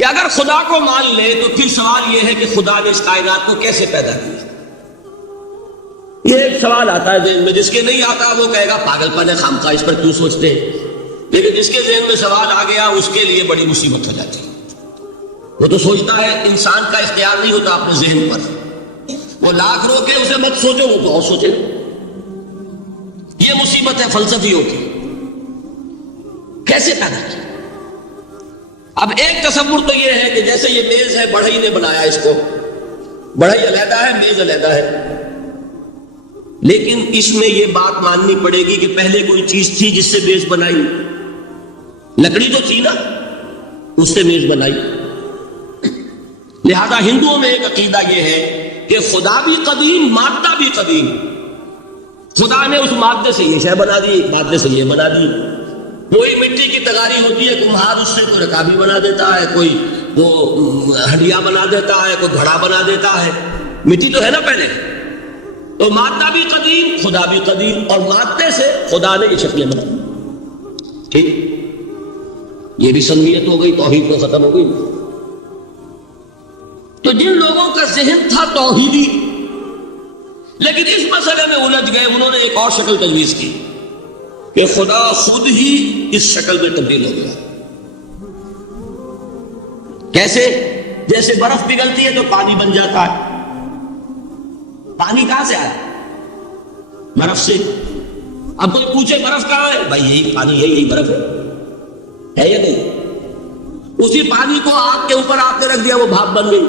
کہ اگر خدا کو مان لے تو پھر سوال یہ ہے کہ خدا نے اس کائنات کو کیسے پیدا کیا؟ یہ ایک سوال آتا ہے ذہن میں، جس کے نہیں آتا وہ کہے گا پاگل پن ہے، خامخواہ اس پر کیوں سوچتے ہیں؟ لیکن جس کے ذہن میں سوال آ گیا اس کے لیے بڑی مصیبت ہو جاتی ہے۔ وہ تو سوچتا ہے، انسان کا اختیار نہیں ہوتا اپنے ذہن پر، وہ لاکھ روکے اسے مت سوچو، وہ تو اور سوچے۔ یہ مصیبت ہے فلسفیوں کی، کیسے پیدا کیا؟ اب ایک تصور تو یہ ہے کہ جیسے یہ میز ہے، بڑھئی نے بنایا اس کو، بڑھئی علیحدہ ہے، میز علیحدہ ہے، لیکن اس میں یہ بات ماننی پڑے گی کہ پہلے کوئی چیز تھی جس سے میز بنائی، لکڑی تو تھی نا، اس سے میز بنائی۔ لہذا ہندوؤں میں ایک عقیدہ یہ ہے کہ خدا بھی قدیم، مادہ بھی قدیم، خدا نے اس مادے سے یہ شے بنا دی، مادے سے یہ بنا دی۔ کوئی مٹی کی تغاری ہوتی ہے، کمہار اس سے کوئی رکابی بنا دیتا ہے، کوئی وہ ہڈیا بنا دیتا ہے، کوئی گھڑا بنا دیتا ہے، مٹی تو ہے نا پہلے۔ تو مادہ بھی قدیم، خدا بھی قدیم، اور مادے سے خدا نے یہ شکلیں بنائی۔ ٹھیک، یہ بھی سنویت ہو گئی، توحید کو ختم ہو گئی۔ تو جن لوگوں کا ذہن تھا توحیدی لیکن اس مسئلے میں الجھ گئے، انہوں نے ایک اور شکل تجویز کی کہ خدا خود ہی اس شکل میں تبدیل ہو گیا۔ کیسے؟ جیسے برف پگھلتی ہے تو پانی بن جاتا ہے۔ پانی کہاں سے آیا؟ برف سے۔ اب کوئی پوچھے برف کہاں ہے؟ بھائی یہی پانی ہے، یہی برف ہے یا نہیں؟ اسی پانی کو آگ کے اوپر آپ نے رکھ دیا، وہ بھاپ بن گئی۔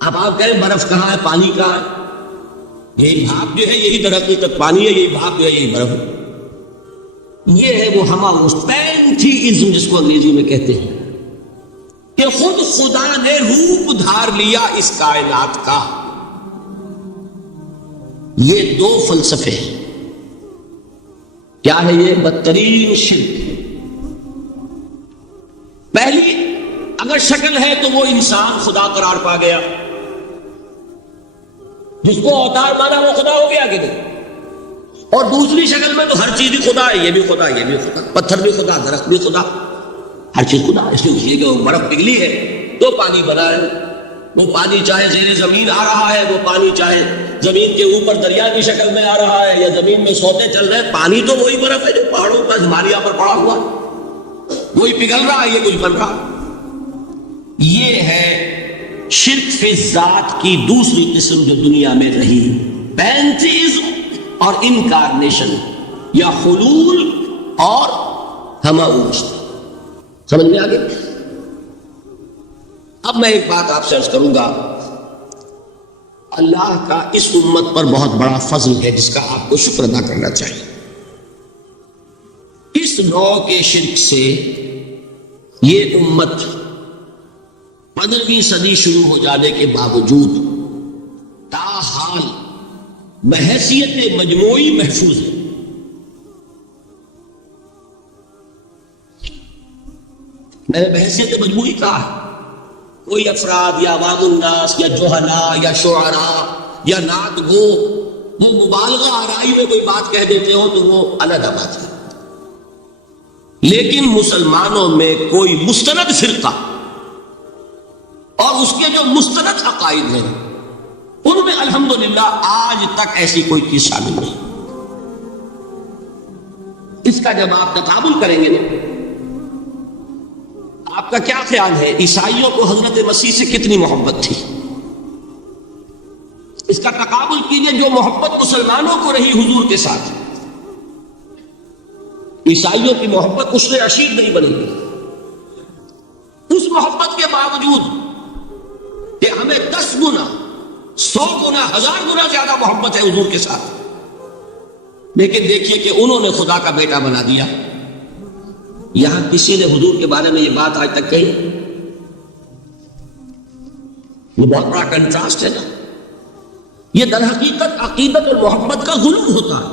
اب آپ کہیں برف کہاں ہے، پانی کہاں ہے؟ یہی بھاپ جو ہے یہی در حقیقت پانی ہے، یہی بھاپ جو ہے یہی برف ہے۔ یہ ہے وہ ہمارا پینتھیزم جس کو انگریزی میں کہتے ہیں، کہ خود خدا نے روپ دھار لیا اس کائنات کا۔ یہ دو فلسفے ہیں۔ کیا ہے یہ؟ بدترین شرک۔ پہلی، اگر شکل ہے تو وہ انسان خدا قرار پا گیا، جس کو اوتار مانا وہ خدا ہو گیا کہ نہیں؟ اور دوسری شکل میں تو ہر چیز ہی خدا ہے، یہ بھی خدا، یہ بھی خدا، پتھر بھی خدا، درخت بھی خدا، ہر چیز خدا۔ اس لیے کہ وہ برف پگھلی ہے تو پانی بنا ہے، وہ پانی چاہے زیر زمین آ رہا ہے، وہ پانی چاہے زمین کے اوپر دریا کی شکل میں آ رہا ہے یا زمین میں سوتے چل رہے ہیں، پانی تو وہی برف ہے جو پہاڑوں پر ہمالیہ پر پڑا ہوا، وہی پگھل رہا ہے، یہ کچھ بن رہا۔ یہ ہے شرک فی ذات کی دوسری قسم جو دنیا میں رہی، پینتھیزم اور انکارنیشن، یا حلول اور ہماؤش۔ سمجھ میں آگے؟ اب میں ایک بات آپ سے عرض کروں گا، اللہ کا اس امت پر بہت بڑا فضل ہے جس کا آپ کو شکر ادا کرنا چاہیے۔ اس نوع کے شرک سے یہ امت 15ویں صدی شروع ہو جانے کے باوجود تاحال بحیثیت مجموعی محفوظ ہے۔ میں نے بحیثیت مجموعی کہا ہے، کوئی افراد یا عوام الناس یا جوہلاء یا شعراء یا نعت گو وہ مبالغہ آرائی میں کوئی بات کہہ دیتے ہو تو وہ علیحدہ بات ہے، لیکن مسلمانوں میں کوئی مستند فرقہ اور اس کے جو مستند عقائد ہیں ان میں الحمدللہ آج تک ایسی کوئی چیز شامل نہیں۔ اس کا جب آپ تقابل کریں گے نا، آپ کا کیا خیال ہے عیسائیوں کو حضرت مسیح سے کتنی محبت تھی؟ اس کا تقابل کیجئے جو محبت مسلمانوں کو رہی حضور کے ساتھ، عیسائیوں کی محبت اس سے عشیر نہیں بنے گی۔ اس محبت کے باوجود کہ ہمیں 10 گنا 100 گنا 1000 گنا زیادہ محبت ہے حضور کے ساتھ، لیکن دیکھیے کہ انہوں نے خدا کا بیٹا بنا دیا۔ یہاں کسی نے حضور کے بارے میں یہ بات آج تک کہی؟ یہ بہت بڑا کنٹراسٹ ہے نا۔ یہ در حقیقت عقیدت اور محبت کا ظلم ہوتا ہے۔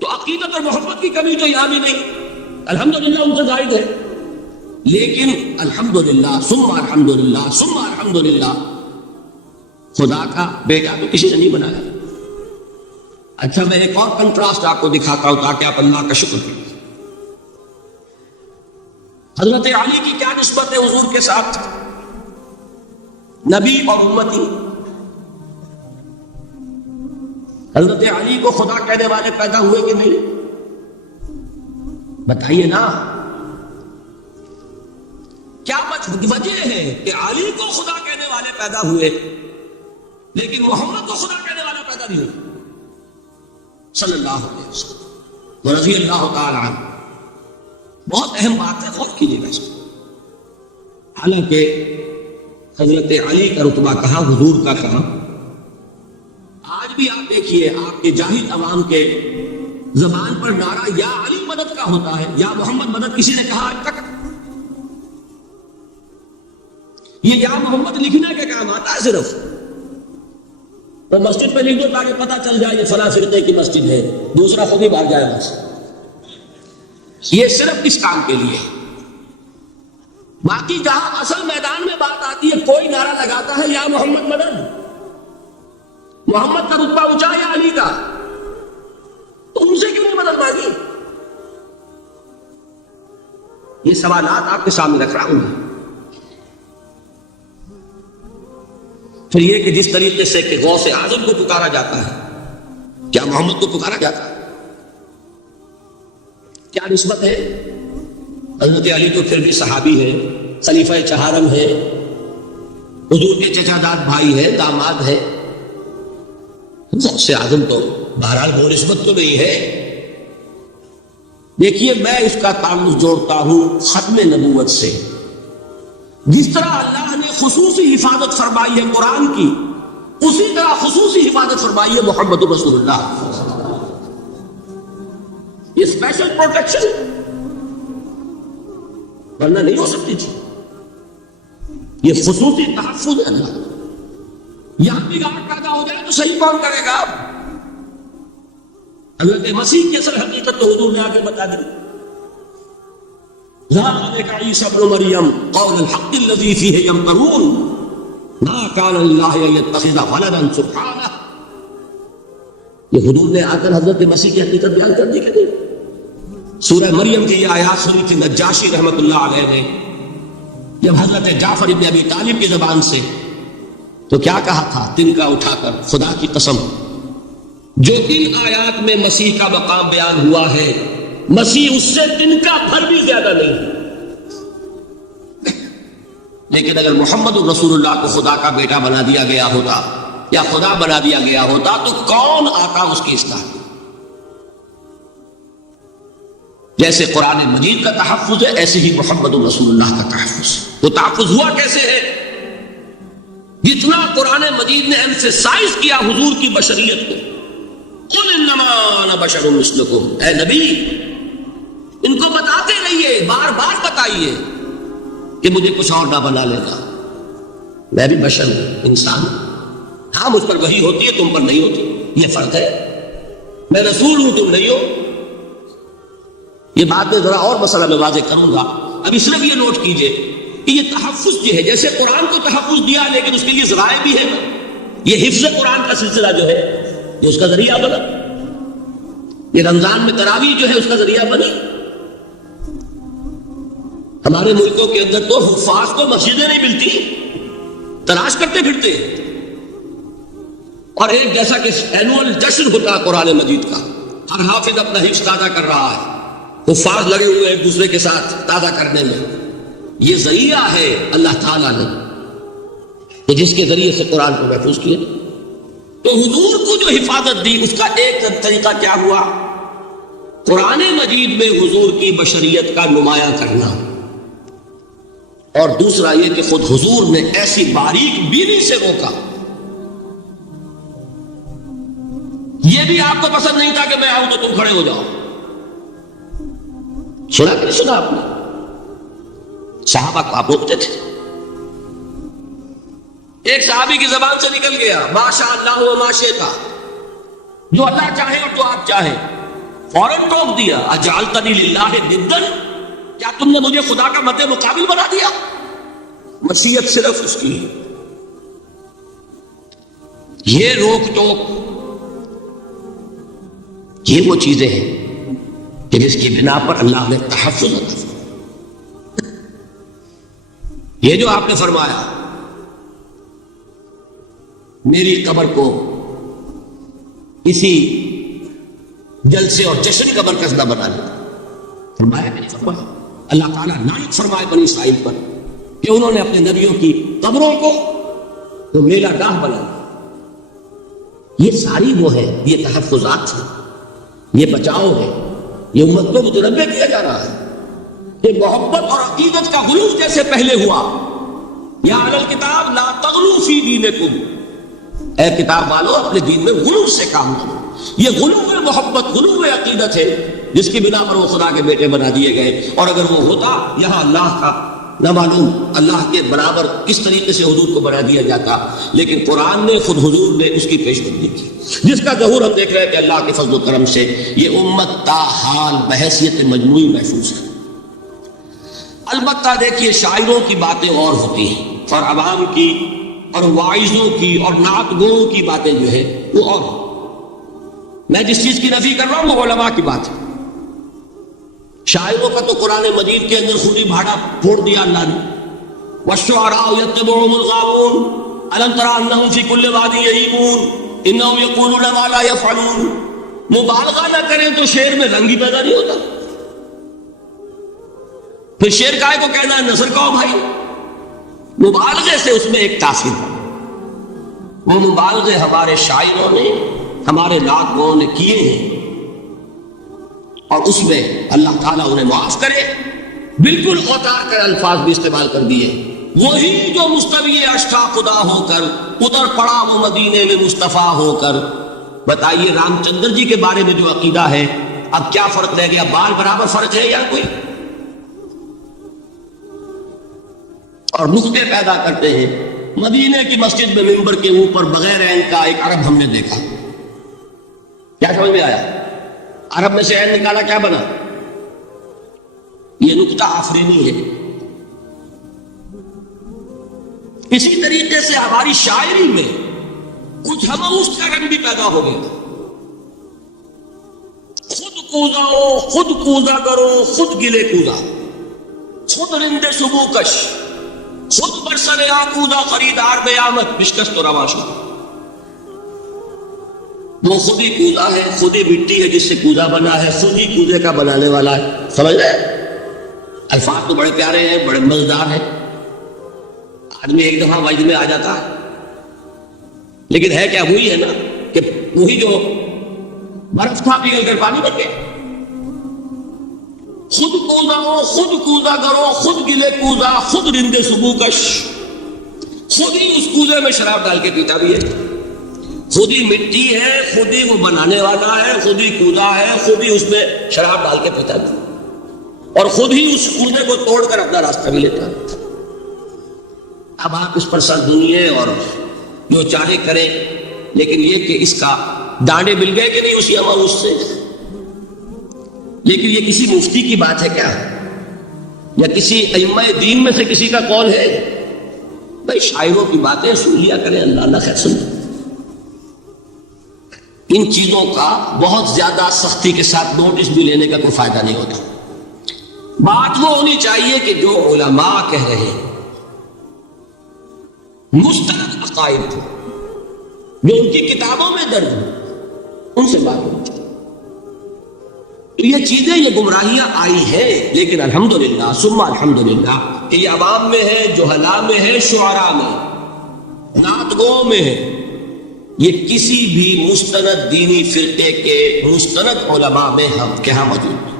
تو عقیدت اور محبت کی کمی تو یہاں بھی نہیں، الحمدللہ ان سے زائد ہے، لیکن الحمدللہ ثم الحمدللہ ثم الحمدللہ خدا کا بیٹا تو کسی نے نہیں بنایا۔ اچھا میں ایک اور کنٹراسٹ آپ کو دکھاتا ہوں تاکہ آپ اللہ کا شکر کریں۔ حضرت علی کی کیا نسبت ہے حضور کے ساتھ؟ نبی اور امتی. حضرت علی کو خدا کہنے والے پیدا ہوئے کہ نہیں؟ بتائیے نا. کیا وجہ ہے کہ علی کو خدا کہنے والے پیدا ہوئے لیکن محمد کو خدا کہنے والے پیدا نہیں ہوئے صلی اللہ علیہ وسلم رضی اللہ تعالی عنہ؟ بہت اہم بات ہے، غور کیجیے گا اس میں. حالانکہ حضرت علی کا رتبہ کہاں، حضور کا کہاں. آج بھی آپ دیکھیے آپ کے جاہل عوام کے زبان پر نعرہ یا علی مدد کا ہوتا ہے، یا محمد مدد کسی نے کہا آج تک؟ یہ یا محمد لکھنے کے کام آتا ہے صرف. تو مسجد پہ لکھ دو تاکہ پتہ چل جائے یہ فلاں فرقے کی مسجد ہے، دوسرا خود ہی بھاگ جائے بس. یہ صرف اس کام کے لیے. باقی جہاں اصل میدان میں بات آتی ہے کوئی نعرہ لگاتا ہے یا محمد مدد. محمد کا رتبہ اونچا یا علی کا؟ تو ان سے کیوں نہیں مدد مانگی؟ یہ سوالات آپ کے سامنے رکھ رہا ہوں. پھر یہ کہ جس طریقے سے کہ غوث اعظم کو پکارا جاتا ہے، کیا محمد کو پکارا جاتا ہے؟ کیا نسبت ہے؟ حضرت علی تو پھر بھی صحابی ہے، خلیفہ چہارم ہے، حضور کے چچا داد بھائی ہے، داماد ہے. غوث اعظم تو بہرحال وہ نسبت تو نہیں ہے. دیکھیے میں اس کا تعلق جوڑتا ہوں ختم نبوت سے. جس طرح اللہ نے خصوصی حفاظت فرمائی ہے قرآن کی، اسی طرح خصوصی حفاظت فرمائی ہے محمد رسول اللہ. یہ اسپیشل پروٹیکشن ورنہ نہیں ہو سکتی تھی. یہ خصوصی تحفظ ہے اللہ. یہاں بگاڑ پیدا ہو جائے تو صحیح کون کرے گا؟ حضرت مسیح کی اصل حقیقت تو حضور نے آ کے بتا دی. ذَلِكَ عِيسَى ابْنُ مَرْيَمَ قَوْلَ الْحَقِّ الَّذِي فِيهِ يَمْتَرُونَ مَا كَانَ لِلَّهِ أَن يَتَّخِذَ وَلَدًا سُبْحَانَهُ. یہ حضور نے آ کر حضرت مسیح کی حقیقت بیان کر دی کہ نہیں؟ سورہ مریم کی یہ آیات سنی تھی نجاشی رحمت اللہ علیہ نے جب حضرت جعفر ابن ابی طالب کی زبان سے، تو کیا کہا تھا تنکا اٹھا کر، خدا کی قسم جو 3 آیات میں مسیح کا مقام بیان ہوا ہے، مسیح اس سے تنکا بھر بھی زیادہ نہیں. لیکن اگر محمد رسول اللہ کو خدا کا بیٹا بنا دیا گیا ہوتا یا خدا بنا دیا گیا ہوتا تو کون آتا اس کی اصلاح؟ جیسے قرآن مجید کا تحفظ ہے ایسے ہی محمد رسول اللہ کا تحفظ. وہ تحفظ ہوا کیسے ہے؟ جتنا قرآن مجید نے ایمفیسائز کیا حضور کی بشریت کو، قل انما انا بشر مثلکم، اے نبی ان کو بتاتے رہیے، بار بار بتائیے کہ مجھے کچھ اور نہ بنا لینا، میں بھی بشر ہوں، انسان ہوں. ہاں مجھ پر وحی ہوتی ہے، تم پر نہیں ہوتی، یہ فرق ہے. میں رسول ہوں، تم نہیں ہو. یہ بات میں ذرا اور مسئلہ میں واضح کروں گا. ابھی صرف یہ نوٹ کیجئے کہ یہ تحفظ جو ہے، جیسے قرآن کو تحفظ دیا لیکن اس کے لیے ذرائع بھی ہے. یہ حفظ قرآن کا سلسلہ جو ہے یہ اس کا ذریعہ بنا. یہ رمضان میں تراویح جو ہے اس کا ذریعہ بنی. ہمارے ملکوں کے اندر تو حفاظ کو مسجدیں نہیں ملتی، تلاش کرتے پھرتے ہیں. اور ایک جیسا کہ اینول جشن ہوتا ہے قرآن مجید کا، ہر حافظ اپنا حفظ تازہ کر رہا ہے، حفاظ لگے ہوئے ایک دوسرے کے ساتھ تازہ کرنے میں. یہ ذریعہ ہے اللہ تعالیٰ نے کہ جس کے ذریعے سے قرآن کو محفوظ کیا. تو حضور کو جو حفاظت دی اس کا ایک طریقہ کیا ہوا؟ قرآن مجید میں حضور کی بشریت کا نمایاں کرنا، اور دوسرا یہ کہ خود حضور نے ایسی باریک بینی سے روکا. یہ بھی آپ کو پسند نہیں تھا کہ میں آؤں تو تم کھڑے ہو جاؤ. سنا کہ نہیں سنا آپ نے؟ صحابہ کو آپ روکتے تھے. ایک صحابی کی زبان سے نکل گیا ما شاء اللہ و ما شئت، جو اللہ چاہے اور جو آپ چاہیں. فوراً روک دیا اجعلتنی للہ ندا، کیا تم نے مجھے خدا کا مد مقابل بنا دیا؟ مشیت صرف اس کی. یہ روک ٹوک، یہ وہ چیزیں ہیں کہ جس کی بنا پر اللہ نے تحفظ عطا فرمایا. یہ جو آپ نے فرمایا میری قبر کو اسی جلسے اور جشن کا مرکز نہ بنا لیا، فرمایا کہ نہیں فرمایا؟ اللہ تعالیٰ نائب فرمائے بنی اسرائیل پر کہ انہوں نے اپنے نبیوں کی قبروں کو تو میلہ گاہ بنا لیا۔ یہ ساری وہ ہے، یہ تحفظات ہیں، یہ بچاؤ ہے، یہ امت کو متنبع کیا جا رہا ہے۔ یہ محبت اور عقیدت کا غلو جیسے پہلے ہوا، یا اہل الکتاب لا تغلو فی دینکم، اے کتاب والو اپنے دین میں غلو سے کام کرو۔ یہ غلو محبت، غلو عقیدت ہے جس کی بنا پر وہ خدا کے بیٹے بنا دیے گئے، اور اگر وہ ہوتا یہاں اللہ کا نہ معلوم اللہ کے برابر کس طریقے سے حضور کو بنا دیا جاتا، لیکن قرآن نے خود حضور نے اس کی پیشبندی کی، جس کا ظہور ہم دیکھ رہے ہیں کہ اللہ کے فضل و کرم سے یہ امت تاحال بحیثیت مجموعی محفوظ ہے۔ البتہ دیکھیے شاعروں کی باتیں اور ہوتی ہیں، اور عوام کی اور واعظوں کی اور نعت گوؤں کی باتیں جو ہے وہ اور ہیں۔ میں جس چیز کی نفی کر رہا ہوں وہ علماء کی بات ہے۔ شاعروں کا تو قرآن مجید کے اندر خود ہی بھاڑا پھوڑ دیا اللہ نے، وَالشُّعَرَاءُ يَتَّبِعُهُمُ الْغَاوُونَ أَلَمْ تَرَ أَنَّهُمْ فِي كُلِّ وَادٍ يَهِيمُونَ إِنَّهُمْ يَقُولُونَ مَا لَا يَفْعَلُونَ۔ مبالغہ نہ کریں تو شعر میں رنگ ہی پیدا نہیں ہوتا، پھر شعر کائے کو کہنا ہے نثر کہو بھائی، مبالغے سے اس میں ایک تاثیر ہے۔ وہ مبالغے ہمارے شاعروں نے ہمارے نعت گوؤں نے کیے ہیں، اور اس میں اللہ تعالیٰ انہیں معاف کرے، بالکل اوتار کر الفاظ بھی استعمال کر دیے۔ وہی جو مستوی اشٹا خدا ہو کر ادھر پڑا وہ مدینے میں مصطفیٰ ہو کر۔ بتائیے رام چندر جی کے بارے میں جو عقیدہ ہے، اب کیا فرق رہ گیا؟ بال برابر فرق ہے یا کوئی؟ اور نقطے پیدا کرتے ہیں۔ مدینے کی مسجد میں منبر کے اوپر بغیر عین کا ایک عرب ہم نے دیکھا، کیا سمجھ میں آیا؟ عرب میں سے عین نکالا، کیا بنا؟ یہ نقطہ آفرینی ہے۔ اسی طریقے سے ہماری شاعری میں کچھ ہموس کا رنگ بھی پیدا ہو گیا۔ خود کوزا ہو، خود کوزا کرو، خود گلے کوزا، خود رندے سبو کش، خود برسر آکوزا خریدار بیامت بشکست و رواشا۔ وہ خود ہی کوزا ہے، خود ہی مٹی ہے جس سے کوزا بنا ہے، خود ہی کوزے کا بنانے والا ہے۔ سمجھ رہے؟ الفاظ تو بڑے پیارے ہیں، بڑے مزیدار ہیں، آدمی ایک دفعہ وجد میں آ جاتا ہے، لیکن ہے کیا؟ وہی ہے نا کہ وہی جو برف تھا پگھل کر پانی بن گیا۔ خود کوزا ہو، خود کوزا کرو، خود گلے کوزا، خود رندے سبو کش، خود ہی اس کوزے میں شراب ڈال کے پیتا بھی ہے، خود ہی مٹی ہے، خود ہی وہ بنانے والا ہے، خود ہی کوزا ہے، خود ہی اس میں شراب ڈال کے پیتا بھی، اور خود ہی اس کوزے کو توڑ کر اپنا راستہ بھی لیتا ہے۔ اب آپ اس پر سر دنیے اور جو چاہے کریں، لیکن یہ کہ اس کا ڈانڈے مل گئے کہ نہیں اسی ہوا اس سے۔ لیکن یہ کسی مفتی کی بات ہے کیا، یا کسی ائمہ دین میں سے کسی کا قول ہے؟ بھائی شاعروں کی باتیں سن لیا کریں، اللہ اللہ خیر سن۔ ان چیزوں کا بہت زیادہ سختی کے ساتھ نوٹس بھی لینے کا کوئی فائدہ نہیں ہوتا۔ بات وہ ہونی چاہیے کہ جو علماء کہہ رہے ہیں، مستند عقائد جو ان کی کتابوں میں درج ہیں، ان سے بات ہونی چاہیے۔ تو یہ چیزیں، یہ گمراہیاں آئی ہیں، لیکن الحمدللہ ثم الحمدللہ کہ یہ عوام میں ہے، جہلاء میں ہے، شعراء میں، نعت گو میں ہے، یہ کسی بھی مستند دینی فرقے کے مستند علماء میں ہم کے ہاں موجود ہیں۔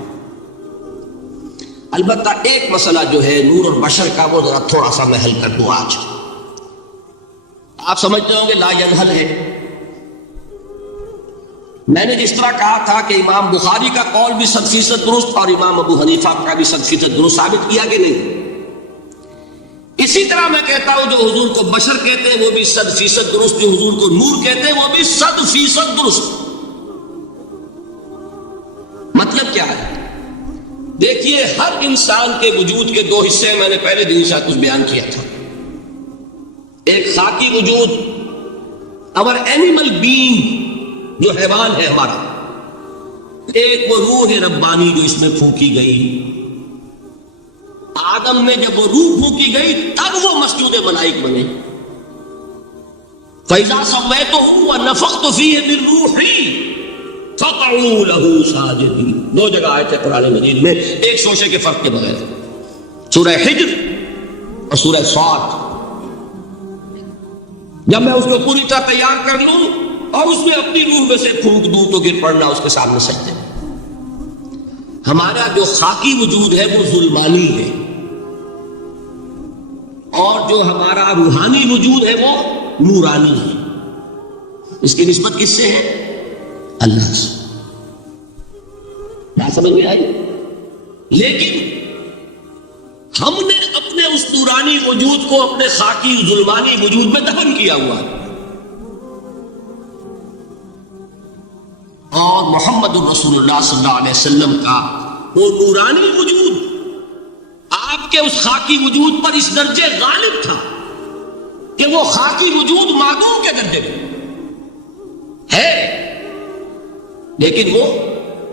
البتہ ایک مسئلہ جو ہے نور اور بشر کا، وہ ذرا تھوڑا سا میں حل کر دوں آج۔ آپ سمجھتے ہوں گے لا ینحل ہے۔ میں نے جس طرح کہا تھا کہ امام بخاری کا قول بھی 100% درست اور امام ابو حنیفہ کا بھی 100% درست ثابت کیا کہ نہیں، اسی طرح میں کہتا ہوں جو حضور کو بشر کہتے ہیں وہ بھی 100% درست، جو حضور کو نور کہتے ہیں وہ بھی 100% درست۔ مطلب کیا ہے؟ دیکھیے ہر انسان کے وجود کے دو حصے میں نے پہلے دن شاید کچھ بیان کیا تھا۔ ایک خاکی وجود، اور اینیمل بینگ جو حیوان ہے ہمارا، ایک وہ روح ربانی جو اس میں پھونکی گئی، آدم میں جب وہ روح پھونکی گئی تب وہ مسجود ملائک بنے. فَإِذَا سَوَّيْتُهُ وَنَفَخْتُ فِيهِ مِن رُوحِي فَقَعُوا لَهُ سَاجِدِينَ. دو جگہ آئے تھے قرآن مجید میں ایک شوشے کے فرق کے بغیر، سورہ حجر اور سورہ صاد. جب میں اس کو پوری طرح تیار کر لوں اور اس میں اپنی روح میں سے پھونک دوں تو گر پڑنا اس کے سامنے سجدے. ہمارا جو خاکی وجود ہے وہ ظلمانی ہے، اور جو ہمارا روحانی وجود ہے وہ نورانی ہے. اس کی نسبت کس سے ہے؟ اللہ سے. بات سمجھ میں آئی؟ لیکن ہم نے اپنے اس نورانی وجود کو اپنے خاکی ظلمانی وجود میں دفن کیا ہوا ہے. اور محمد الرسول اللہ صلی اللہ علیہ وسلم کا وہ نورانی وجود آپ کے اس خاکی وجود پر اس درجے غالب تھا کہ وہ خاکی وجود معدوم کے درجے میں ہے، لیکن وہ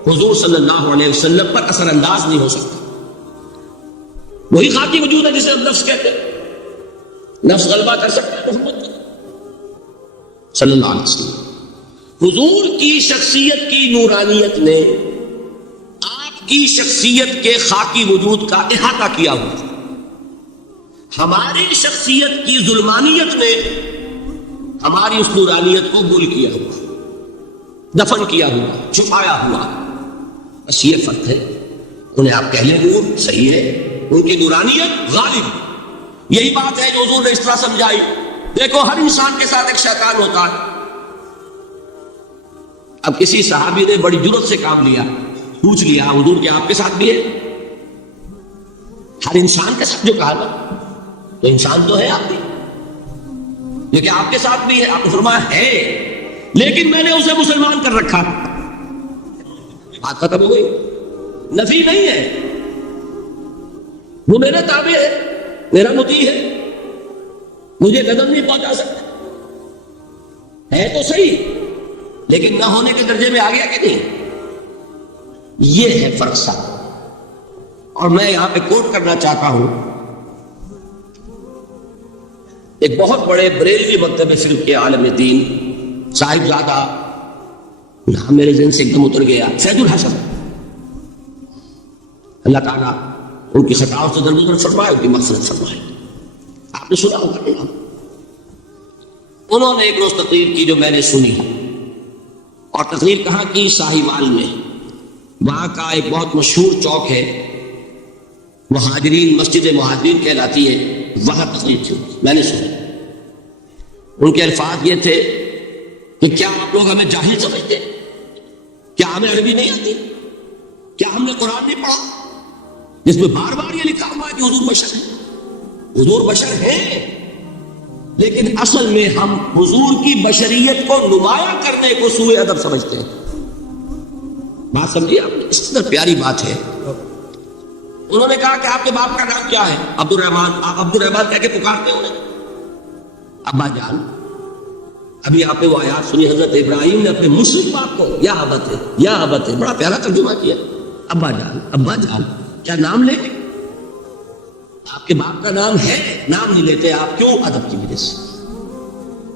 حضور صلی اللہ علیہ وسلم پر اثر انداز نہیں ہو سکتا. وہی خاکی وجود ہے جسے ہم نفس کہتے ہیں. نفس غلبہ کر سکتا ہے محمد صلی اللہ علیہ وسلم. حضور کی شخصیت کی نورانیت نے آپ کی شخصیت کے خاکی وجود کا احاطہ کیا ہوا. ہماری شخصیت کی ظلمانیت نے ہماری اس نورانیت کو گل کیا ہوا، دفن کیا ہوا، چھپایا ہوا. بس یہ فرق ہے. انہیں آپ کہہ لیں نور، صحیح ہے، ان کی نورانیت غالب. یہی بات ہے جو حضور نے اس طرح سمجھائی. دیکھو ہر انسان کے ساتھ ایک شیطان ہوتا ہے. اب کسی صحابی نے بڑی جرت سے کام لیا، پوچھ لیا حضور کہ آپ کے ساتھ بھی ہے؟ ہر انسان کے ساتھ جو کہا نا، تو انسان تو ہے آپ بھی، لیکن آپ کے ساتھ بھی ہے. آپ نے فرمایا ہے، لیکن میں نے اسے مسلمان کر رکھا. بات ختم ہو گئی. نفی نہیں ہے، وہ میرے تابع ہے، میرا مطیع ہے، مجھے قدم نہیں پہنچا سکتا. ہے تو صحیح، لیکن نہ ہونے کے درجے میں آ گیا کہ نہیں. یہ ہے فرق صاحب. اور میں یہاں پہ کوٹ کرنا چاہتا ہوں ایک بہت بڑے بریلوی مکتب فکر کے عالم دین صاحبزادہ، نام میرے ذہن سے ایک دم اتر گیا، سید الحسن. اللہ تعالیٰ ان کی خطاؤں سے درگزر فرمائے، ان کی مغفرت فرمائے. آپ نے سنا ہوگا. انہوں نے ایک روز تقریر کی جو میں نے سنی، اور تقریر کہاں کی؟ ساہیوال میں. وہاں کا ایک بہت مشہور چوک ہے، مہاجرین، مسجد مہاجرین کہلاتی ہے، وہاں تقریر تھی. میں نے سنی. ان کے الفاظ یہ تھے کہ کیا آپ لوگ ہمیں جاہل سمجھتے ہیں؟ کیا ہمیں عربی نہیں آتی؟ کیا ہم نے قرآن نہیں پڑھا جس میں بار بار یہ لکھا ہوا ہے کہ حضور بشر ہے؟ حضور بشر ہیں، لیکن اصل میں ہم حضور کی بشریت کو نمایاں کرنے کو سوء ادب سمجھتے ہیں. بات سمجھیے آپ نے؟ اس طرح پیاری بات ہے. انہوں نے کہا کہ آپ کے باپ کا نام کیا ہے؟ عبد الرحمان. آپ عبد الرحمان کہہ کے پکارتے انہیں؟ ابا جان. ابھی آپ نے وہ آیات سنی، حضرت ابراہیم نے اپنے مشرک باپ کو یا ابت ہے، یا ابت ہے، بڑا پیارا ترجمہ کیا. ابا جان، ابا جان، کیا نام لیں؟ آپ کے باپ کا نام ہے، نام نہیں لیتے آپ. کیوں؟ ادب کی وجہ سے.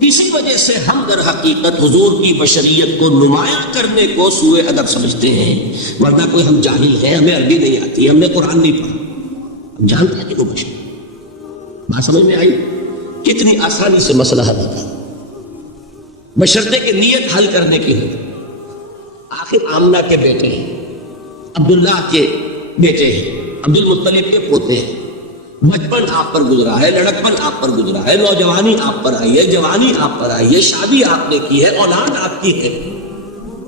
اسی وجہ سے ہم در حقیقت حضور کی بشریت کو نمایاں کرنے کو سوء ادب سمجھتے ہیں. ورنہ کوئی ہم جاہل ہیں، ہمیں عربی نہیں آتی، ہم نے قرآن نہیں پڑھا، ہم جانتے ہیں کہ وہ بشر. بات سمجھ میں آئی؟ کتنی آسانی سے مسئلہ حل ہوتا ہے، بشرطے کہ نیت حل کرنے کی ہو. آخر آمنہ کے بیٹے ہیں، عبداللہ کے بیٹے ہیں، عبد المطلب کے پوتے ہیں. بچپن آپ پر گزرا ہے، لڑکپن آپ پر گزرا ہے، نوجوانی آپ پر آئی ہے، جوانی آپ پر آئی ہے، شادی آپ نے کی ہے، اولاد آپ کی ہے.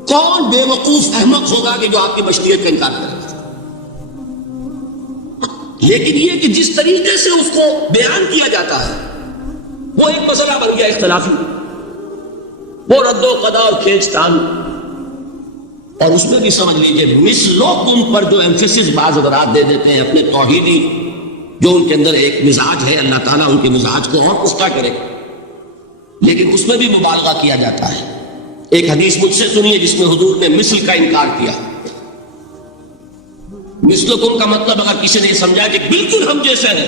کون بے وقوف احمق ہوگا کہ جو آپ کی بشریت کا انکار کرے؟ لیکن یہ کہ جس طریقے سے اس کو بیان کیا جاتا ہے وہ ایک مسئلہ بن گیا اختلافی، وہ رد و قضا اور کھینچ تان. اور اس میں بھی سمجھ لیجئے مثلکم پر جو ایمفیسس بعض حضرات دے دیتے ہیں اپنے توحیدی جو ان کے اندر ایک مزاج ہے، اللہ تعالیٰ ان کے مزاج کو اور پختہ کرے، لیکن اس میں بھی مبالغہ کیا جاتا ہے. ایک حدیث مجھ سے سنیے جس میں حضور نے مثل کا انکار کیا. مثلکم کا مطلب اگر کسی نے سمجھا کہ بالکل ہم جیسے ہیں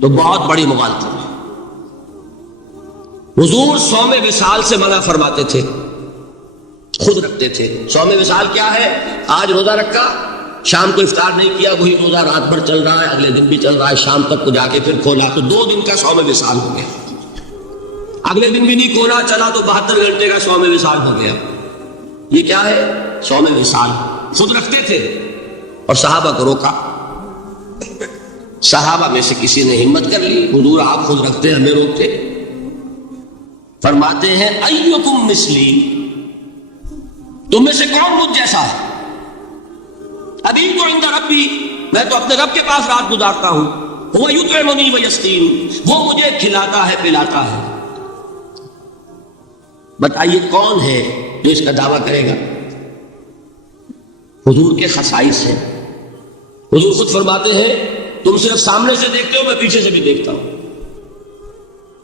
تو بہت بڑی مغالطہ ہے۔ حضور صوم وصال سے منع فرماتے تھے، خود رکھتے تھے۔ صوم وصال کیا ہے؟ آج روزہ رکھا، شام کو افطار نہیں کیا، وہی روزہ رات بھر چل رہا ہے، اگلے دن بھی چل رہا ہے، شام تک کو جا کے پھر کھولا تو 2 دن کا صوم وصال ہو گیا۔ اگلے دن بھی نہیں کھولا، چلا تو 72 گھنٹے کا صوم وصال ہو گیا۔ یہ کیا ہے؟ صوم وصال خود رکھتے تھے اور صحابہ کو روکا۔ صحابہ میں سے کسی نے ہمت کر لی، حضور آپ خود رکھتے ہمیں روکتے۔ فرماتے ہیں ایکم مثلی، تم میں سے کون مجھ جیسا ہے؟ ابھی تو عند ربی، میں تو اپنے رب کے پاس رات گزارتا ہوں، وہ یطعمنی ویسقین، وہ مجھے کھلاتا ہے پلاتا ہے۔ بتائیے کون ہے جو اس کا دعویٰ کرے گا؟ حضور کے خصائص ہیں۔ حضور خود فرماتے ہیں تم صرف سامنے سے دیکھتے ہو، میں پیچھے سے بھی دیکھتا ہوں۔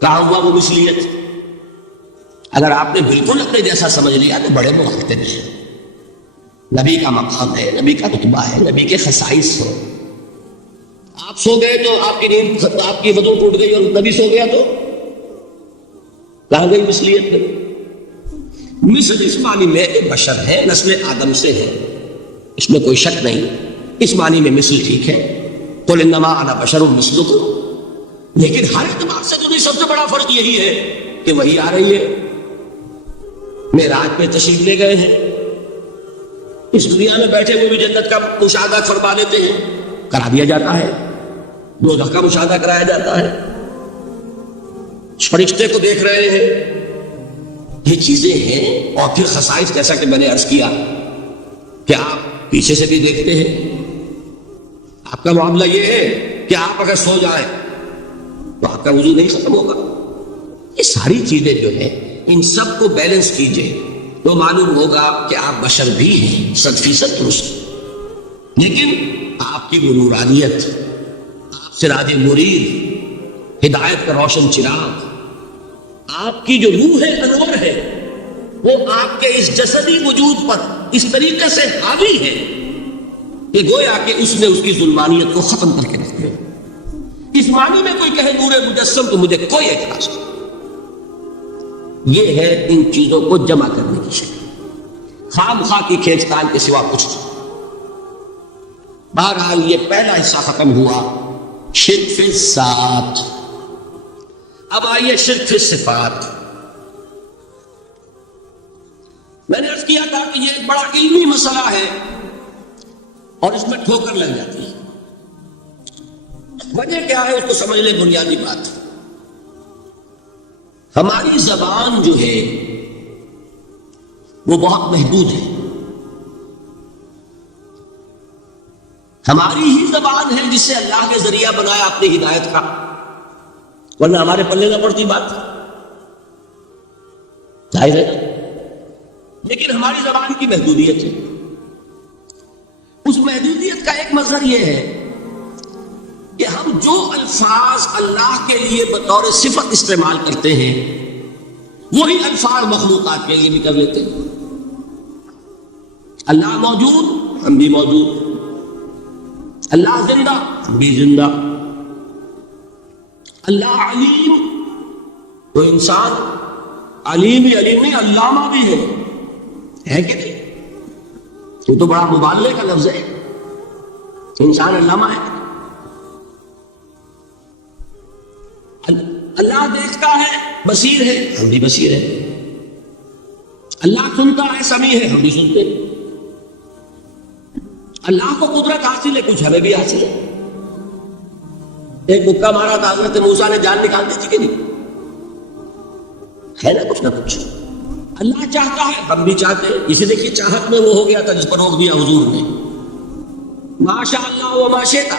کہا ہوا وہ مثلیت؟ اگر آپ نے بالکل اپنے جیسا سمجھ لیا تو بڑے مخاطب ہیں۔ نبی کا مقام ہے، نبی کا رتبہ ہے، نبی کے خصائص ہیں۔ آپ سو گئے تو آپ کی نیند، آپ کی وضو ٹوٹ گئی اور نبی سو گیا تو کہاں گئی مثلیت میں؟ مثل اس معنی میں بشر ہے، نسل آدم سے ہے، اس میں کوئی شک نہیں، اس معنی میں مثل ٹھیک ہے۔ قل انما انا بشر مثلکم، لیکن ہر اعتبار سے تو سب سے بڑا فرق یہی ہے کہ وہی آ رہی ہے، معراج پہ تشریف لے گئے ہیں، اس دنیا میں بیٹھے ہوئے بھی جنت کا مشاہدہ فرما دیتے ہیں، کرا دیا جاتا ہے، دوزخ کا مشاہدہ کرایا جاتا ہے، فرشتے کو دیکھ رہے ہیں، یہ چیزیں ہیں۔ اور پھر خصائص جیسا کہ میں نے عرض کیا کہ آپ پیچھے سے بھی دیکھتے ہیں۔ آپ کا معاملہ یہ ہے کہ آپ اگر سو جائیں تو آپ کا وضو نہیں ختم ہوگا۔ یہ ساری چیزیں جو ہیں ان سب کو بیلنس کیجئے تو معلوم ہوگا کہ آپ بشر بھی ہیں، 100% درست، لیکن آپ کی وہ نورانیت، آپ سراج منیر، ہدایت کا روشن چراغ، آپ کی جو روح انور ہے، وہ آپ کے اس جسدی وجود پر اس طریقے سے حاوی ہے کہ گویا کہ اس نے اس کی ظلمانیت کو ختم کر کے رکھ دیا۔ اس معنی میں کوئی کہے نور مجسم تو مجھے کوئی اعتراض نہیں۔ یہ ہے ان چیزوں کو جمع کرنے کی شکل، خام خواہ کی کھینچتان کے سوا کچھ نہیں۔ بہرحال یہ پہلا حصہ ختم ہوا، شرک فی الذات۔ اب آئیے شرک فی الصفات۔ میں نے عرض کیا تھا کہ یہ ایک بڑا علمی مسئلہ ہے اور اس میں ٹھوکر لگ جاتی ہے۔ وجہ کیا ہے اس کو سمجھ لیں۔ بنیادی بات، ہماری زبان جو ہے وہ بہت محدود ہے۔ ہماری ہی زبان ہے جس سے اللہ کے ذریعہ بنایا اپنی ہدایت کا، ورنہ ہمارے پلے نہ پڑتی بات، ظاہر ہے۔ لیکن ہماری زبان کی محدودیت ہے۔ اس محدودیت کا ایک مظہر یہ ہے کہ ہم جو الفاظ اللہ کے لیے بطور صفت استعمال کرتے ہیں وہی الفاظ مخلوقات کے لیے بھی کر لیتے ہیں۔ اللہ موجود، ہم بھی موجود۔ اللہ زندہ، ہم بھی زندہ۔ اللہ علیم، تو انسان علیم ہی علیم نہیں، علامہ بھی ہے کہ نہیں؟ یہ تو بڑا مبالغے کا لفظ ہے، انسان علامہ ہے۔ اللہ دیکھتا ہے، بصیر ہے، ہم بھی بصیر ہیں۔ اللہ سنتا ہے، سمیع ہے، ہم بھی سنتے ہیں۔ اللہ کو قدرت حاصل ہے، کچھ ہمیں بھی حاصل ہے۔ ایک مکہ مارا تھا حضرت موسیٰ نے، جان نکال دی تھی کہ نہیں؟ ہے نا کچھ نہ کچھ۔ اللہ چاہتا ہے، ہم بھی چاہتے ہیں۔ اسے دیکھیے چاہت میں وہ ہو گیا تھا جس پر روک دیا حضور نے، ما شاء اللہ و ما شئت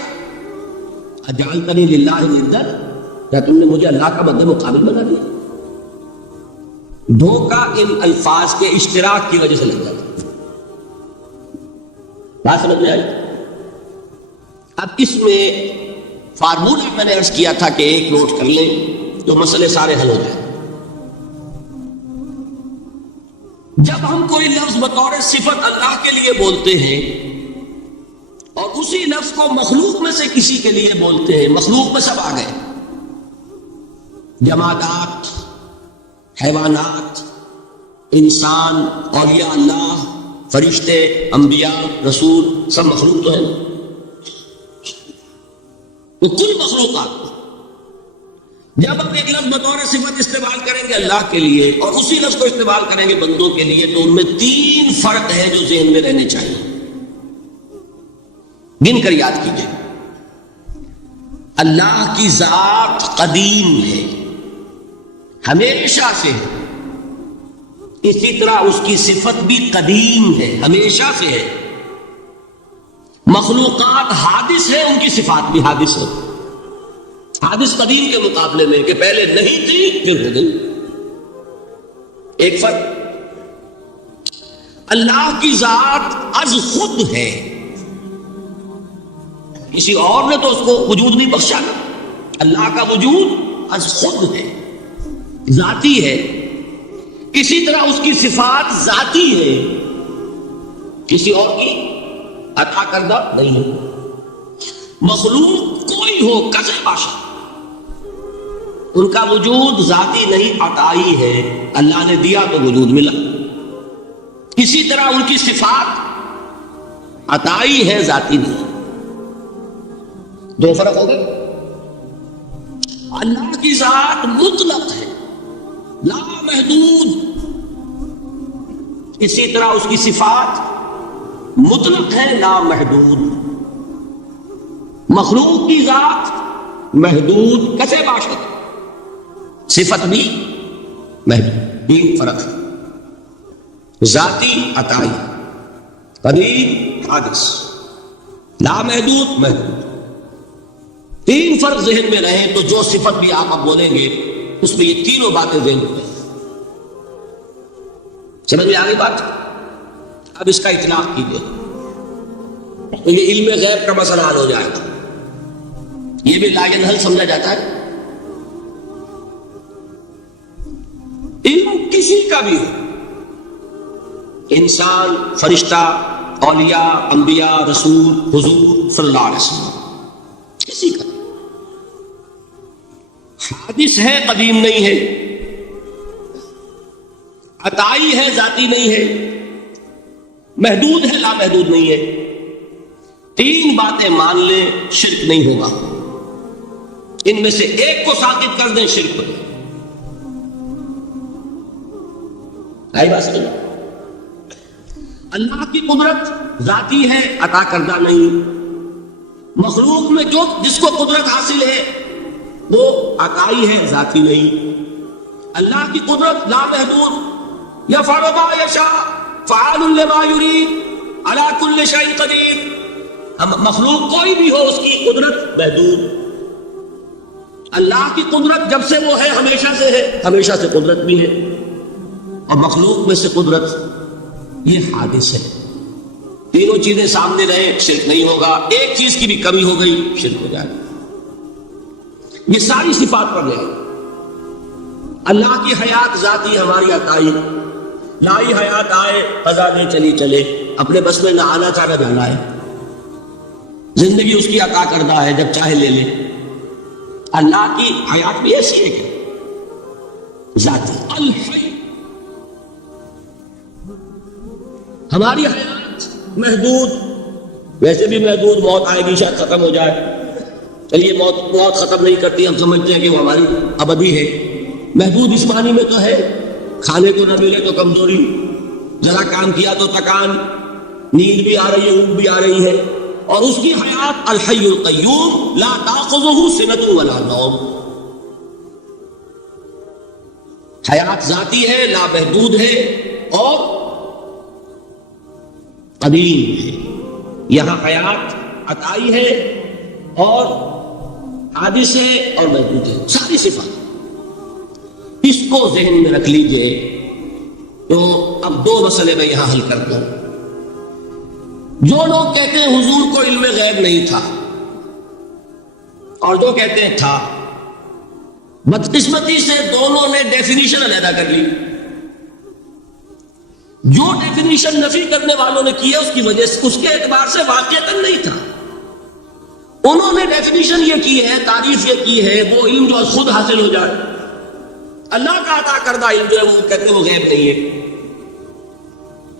اجعلتنی للہ ندا، کیا تم نے مجھے اللہ کا مد مقابل بنا دیا؟ دھوکہ ان الفاظ کے اشتراک کی وجہ سے لگ جاتا ہے۔ بات سمجھ میں آئی؟ اب اس میں فارمولہ میں نے عرض کیا تھا کہ ایک نوٹ کر لیں تو مسئلے سارے حل ہو جائیں۔ جب ہم کوئی لفظ بطور صفت اللہ کے لیے بولتے ہیں اور اسی لفظ کو مخلوق میں سے کسی کے لیے بولتے ہیں. مخلوق میں سب آ گئے، جمادات، حیوانات، انسان، اولیاء اللہ، فرشتے، انبیاء، رسول، سب مخلوق تو ہیں. وہ کل مخلوقات. جب ہم ایک لفظ بطور صفت استعمال کریں گے اللہ کے لیے اور اسی لفظ کو استعمال کریں گے بندوں کے لیے، تو ان میں 3 فرق ہیں جو ذہن میں رہنے چاہیے. گن کر یاد کیجیے. اللہ کی ذات قدیم ہے، ہمیشہ سے ہے. اسی طرح اس کی صفت بھی قدیم ہے، ہمیشہ سے ہے. مخلوقات حادث ہے، ان کی صفات بھی حادث ہے. حادث قدیم کے مقابلے میں کہ پہلے نہیں تھی پھر ہو گئی. ایک فرق، اللہ کی ذات از خود ہے، کسی اور نے تو اس کو وجود نہیں بخشا نا. اللہ کا وجود از خود ہے، ذاتی ہے. اسی طرح اس کی صفات ذاتی ہے، کسی اور کی عطا کردہ نہیں ہے. مخلوق کوئی ہو کسے باشا، ان کا وجود ذاتی نہیں، عطائی ہے. اللہ نے دیا تو وجود ملا. اسی طرح ان کی صفات عطائی ہے، ذاتی نہیں. 2 فرق ہو گئے. اللہ کی ذات مطلق ہے، لا محدود. اسی طرح اس کی صفات مطلق ہے، لا محدود. مخلوق کی ذات محدود کسے باشد، صفت بھی محدود. 3 فرق ہے، ذاتی عطائی، قدیم حادث، لا محدود محدود. 3 فرق ذہن میں رہیں تو جو صفت بھی آپ اب بولیں گے اس میں یہ تینوں باتیں ذہن میں رہیں. سمجھ میں آگے بات؟ اب اس کا اطلاق کیجیے تو یہ علم غیب کا مسئلہ حل ہو جائے گا. یہ بھی لا ینحل سمجھا جاتا ہے. علم کسی کا بھی ہو، انسان، فرشتہ، اولیاء، انبیاء، رسول، حضور صلی اللہ علیہ وسلم، کسی کا حادث ہے، قدیم نہیں ہے، عطائی ہے، ذاتی نہیں ہے، محدود ہے، لا محدود نہیں ہے. 3 باتیں مان لیں، شرک نہیں ہوگا. ان میں سے ایک کو ساقط کر دیں، شرک ہو جائے. آئی بات سمجھ؟ اللہ کی قدرت ذاتی ہے، عطا کردہ نہیں. مخلوق میں جو جس کو قدرت حاصل ہے وہ عطائی ہے، ذاتی نہیں. اللہ کی قدرت لا محدود، یفعل ما یشاء فعال لما یرید علی کل شیء قدیر. مخلوق کوئی بھی ہو اس کی قدرت محدود. اللہ کی قدرت جب سے وہ ہے ہمیشہ سے ہے، ہمیشہ سے قدرت بھی ہے. اور مخلوق میں سے قدرت یہ حادث ہے. تینوں چیزیں سامنے رہے، شرک نہیں ہوگا. ایک چیز کی بھی کمی ہو گئی، شرک ہو جائے. یہ ساری صفات پر لے. اللہ کی حیات ذاتی، ہماری عطائی. لائی حیات آئے، قضا دے چلی چلے، اپنے بس میں نہ آنا چاہ نہ جانا ہے. زندگی اس کی عطا کردہ ہے، جب چاہے لے لے. اللہ کی حیات بھی ایسی ہے کہ ذاتی. الحی، ہماری حیات محدود، ویسے بھی محدود. موت آئے گی، شاید ختم ہو جائے. چلیے موت ختم نہیں کرتی، ہم سمجھتے ہیں کہ وہ ہماری ابدی ہے. محدود اس معنی میں تو ہے کھانے کو نہ ملے تو کمزوری، ذرا کام کیا تو تکان، نیند بھی آ رہی ہے، اونگ بھی آ رہی ہے. اور اس کی حیات الحی القیوم لا تاخذہ سنۃ ولا نوم. حیات ذاتی ہے، لا محدود ہے اور قدیم ہے. یہاں حیات عطائی ہے اور حادث ہے اور محدود ہے، ساری صفات. اس کو ذہن میں رکھ لیجئے. تو اب 2 مسئلے میں یہاں حل کرتا ہوں. جو لوگ کہتے ہیں حضور کو علم غیب نہیں تھا، اور جو کہتے ہیں تھا، بدقسمتی سے دونوں نے ڈیفینیشن علیحدہ کر لی. جو ڈیفینیشن نفی کرنے والوں نے کی ہے اس کی وجہ سے، اس کے اعتبار سے واقعتاً نہیں تھا. انہوں نے ڈیفینیشن یہ کی ہے، تعریف یہ کی ہے، وہ علم جو خود حاصل ہو جائے، اللہ کا عطا کردہ علم جو ہے وہ کہتے ہیں وہ غیب نہیں ہے۔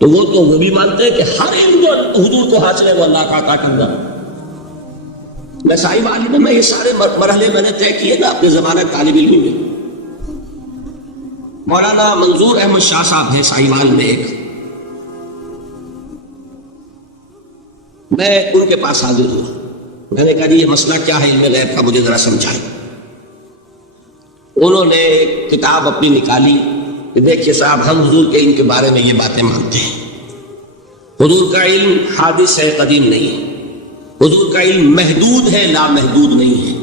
تو وہ بھی مانتے ہیں کہ ہر علم جو حضور کو حاصل ہے وہ اللہ کا عطا کردہ۔ میں صاحب عالم میں یہ سارے مرحلے میں نے طے کیے نا اپنے زمانہ طالب علم میں۔ مولانا منظور احمد شاہ صاحب ہے سائیوال میں ایک، میں ان کے پاس حاضر ہوں، میں نے کہا جی یہ مسئلہ کیا ہے علم غیب کا، مجھے ذرا سمجھائیں۔ انہوں نے ایک کتاب اپنی نکالی کہ دیکھیے صاحب ہم حضور کے علم کے بارے میں یہ باتیں مانتے ہیں، حضور کا علم حادث ہے، قدیم نہیں ہے، حضور کا علم محدود ہے، لامحدود نہیں ہے،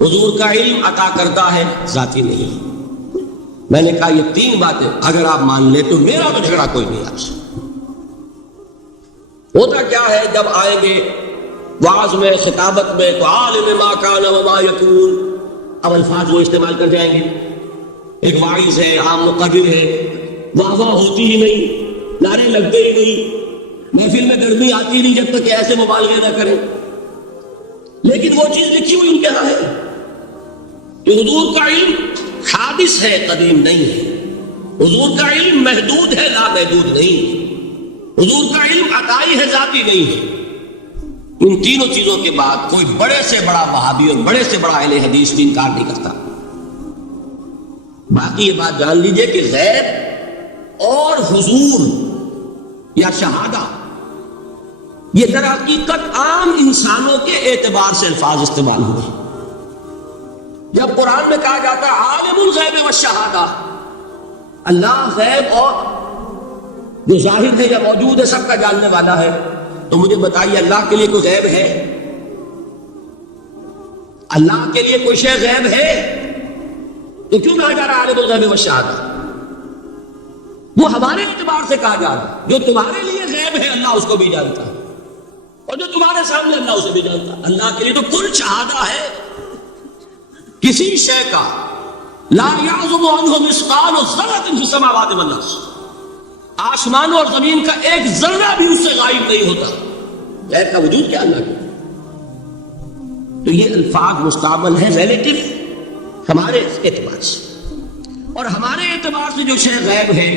حضور کا علم عطا کردہ ہے، ذاتی نہیں ہے۔ میں نے کہا یہ تین باتیں اگر آپ مان لیں تو میرا تو جھگڑا کوئی نہیں آپ سے۔ ہوتا کیا ہے جب آئیں گے وعظ میں، خطابت میں، تو عالم ما کان وما یکون، اب الفاظ وہ استعمال کر جائیں گے۔ ایک واعظ ہے، عام مقرر ہے، واہ واہ ہوتی ہی نہیں، نعرے لگتے ہی نہیں، محفل میں گرمی آتی نہیں جب تک کہ ایسے مبالغے نہ کریں۔ لیکن وہ چیز لکھی ہوئی ان کے ہاں ہے کہ حضور کا علم حادث ہے، قدیم نہیں ہے، حضور کا علم محدود ہے، لامحدود نہیں ہے، حضور کا علم عطائی ہے، ذاتی نہیں ہے۔ ان تینوں چیزوں کے بعد کوئی بڑے سے بڑا وہابی اور بڑے سے بڑا اہل حدیث بھی انکار نہیں کرتا۔ باقی یہ بات جان لیجئے کہ غیب اور حضور یا شہادہ یہ در حقیقت عام انسانوں کے اعتبار سے الفاظ استعمال ہوئے۔ جب قرآن میں کہا جاتا ہے عالم الغیب والشہادہ، اللہ غیب اور جو ظاہر ہے یا موجود ہے سب کا جاننے والا ہے، تو مجھے بتائیے اللہ کے لیے کوئی غیب ہے؟ اللہ کے لیے کوئی شے غیب ہے؟ تو کیوں کہا جا رہا ہے عالم الغیب والشہادہ؟ وہ ہمارے اعتبار سے کہا جا رہا ہے، جو تمہارے لیے غیب ہے اللہ اس کو بھی جانتا ہے، اور جو تمہارے سامنے اللہ اسے بھی جانتا ہے۔ اللہ کے لیے تو کل شہادہ ہے، کسی شے کا لا یعزب عنہ مثقال ذرۃ فی السماوات والارض، آسمانوں اور زمین کا ایک ذرہ بھی اس سے غائب نہیں ہوتا۔ غیر کا وجود کیا اللہ کا؟ تو یہ الفاظ مستعمل ہیں ریلیٹو ہمارے اعتبار سے، اور ہمارے اعتبار سے جو شے غیب ہے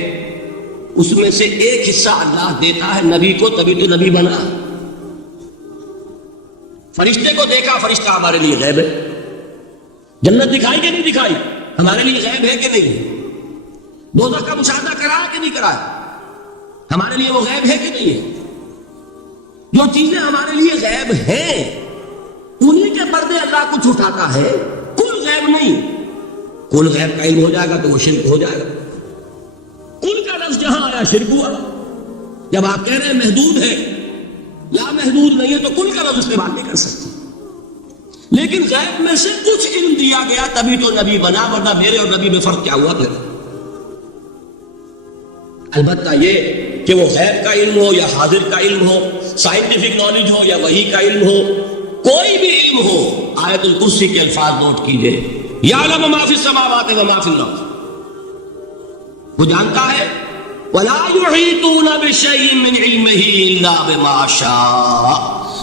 اس میں سے ایک حصہ اللہ دیتا ہے نبی کو، تبھی تو نبی بنا۔ فرشتے کو دیکھا، فرشتہ ہمارے لیے غیب ہے۔ جنت دکھائی کہ نہیں دکھائی، ہمارے لیے غیب ہے کہ نہیں؟ دوزخ کا مشاہدہ کرایا کہ نہیں کرایا، ہمارے لیے وہ غیب ہے کہ نہیں ہے؟ جو چیزیں ہمارے لیے غیب ہیں انہی کے پردے اللہ کچھ اٹھاتا ہے، کل غیب نہیں۔ کل غیب کا علم ہو جائے گا تو وہ شرک ہو جائے گا۔ کل کا لفظ جہاں آیا شرک ہوا۔ جب آپ کہہ رہے ہیں محدود ہے، لا محدود نہیں ہے، تو کل کا لفظ استعمال نہیں کر سکتے۔ لیکن غیب میں سے کچھ علم دیا گیا تبھی تو نبی بنا، ورنہ میرے اور نبی میں فرق کیا ہوا پھر؟ البتہ یہ کہ وہ غیب کا علم ہو یا حاضر کا علم ہو، سائنٹیفک نالج ہو یا وحی کا علم ہو، کوئی بھی علم ہو، آیت الکرسی کے الفاظ نوٹ کیجئے، یعلم ما فی السماوات وما فی الارض، وہ جانتا ہے ولا یحیطون بشیء من علمہ الا بما شاء،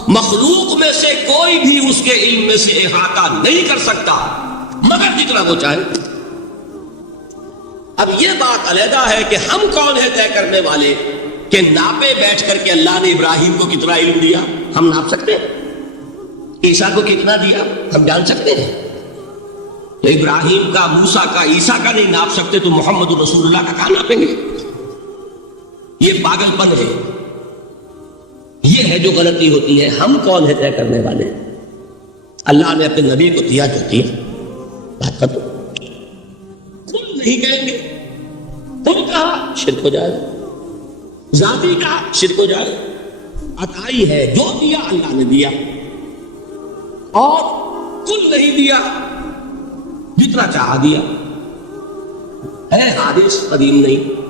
مخلوق میں سے کوئی بھی اس کے علم میں سے احاطہ نہیں کر سکتا مگر جتنا وہ چاہے۔ اب یہ بات علیحدہ ہے کہ ہم کون ہیں طے کرنے والے کہ ناپے بیٹھ کر کے اللہ نے ابراہیم کو کتنا علم دیا ہم ناپ سکتے ہیں، عیسیٰ کو کتنا دیا ہم جان سکتے ہیں؟ تو ابراہیم کا، موسیٰ کا، عیسیٰ کا نہیں ناپ سکتے تو محمد رسول اللہ کا کہاں ناپیں گے؟ یہ پاگل پن ہے، یہ ہے جو غلطی ہوتی ہے۔ ہم کون ہے طے کرنے والے؟ اللہ نے اپنے نبی کو دیا جو دیا، بات ختم۔ کل نہیں کہیں گے، کل کہا شرک ہو جائے، ذاتی کہا شرک ہو جائے۔ عطائی ہے، جو دیا اللہ نے دیا، اور کل نہیں دیا، جتنا چاہا دیا، ہے حادث، قدیم نہیں۔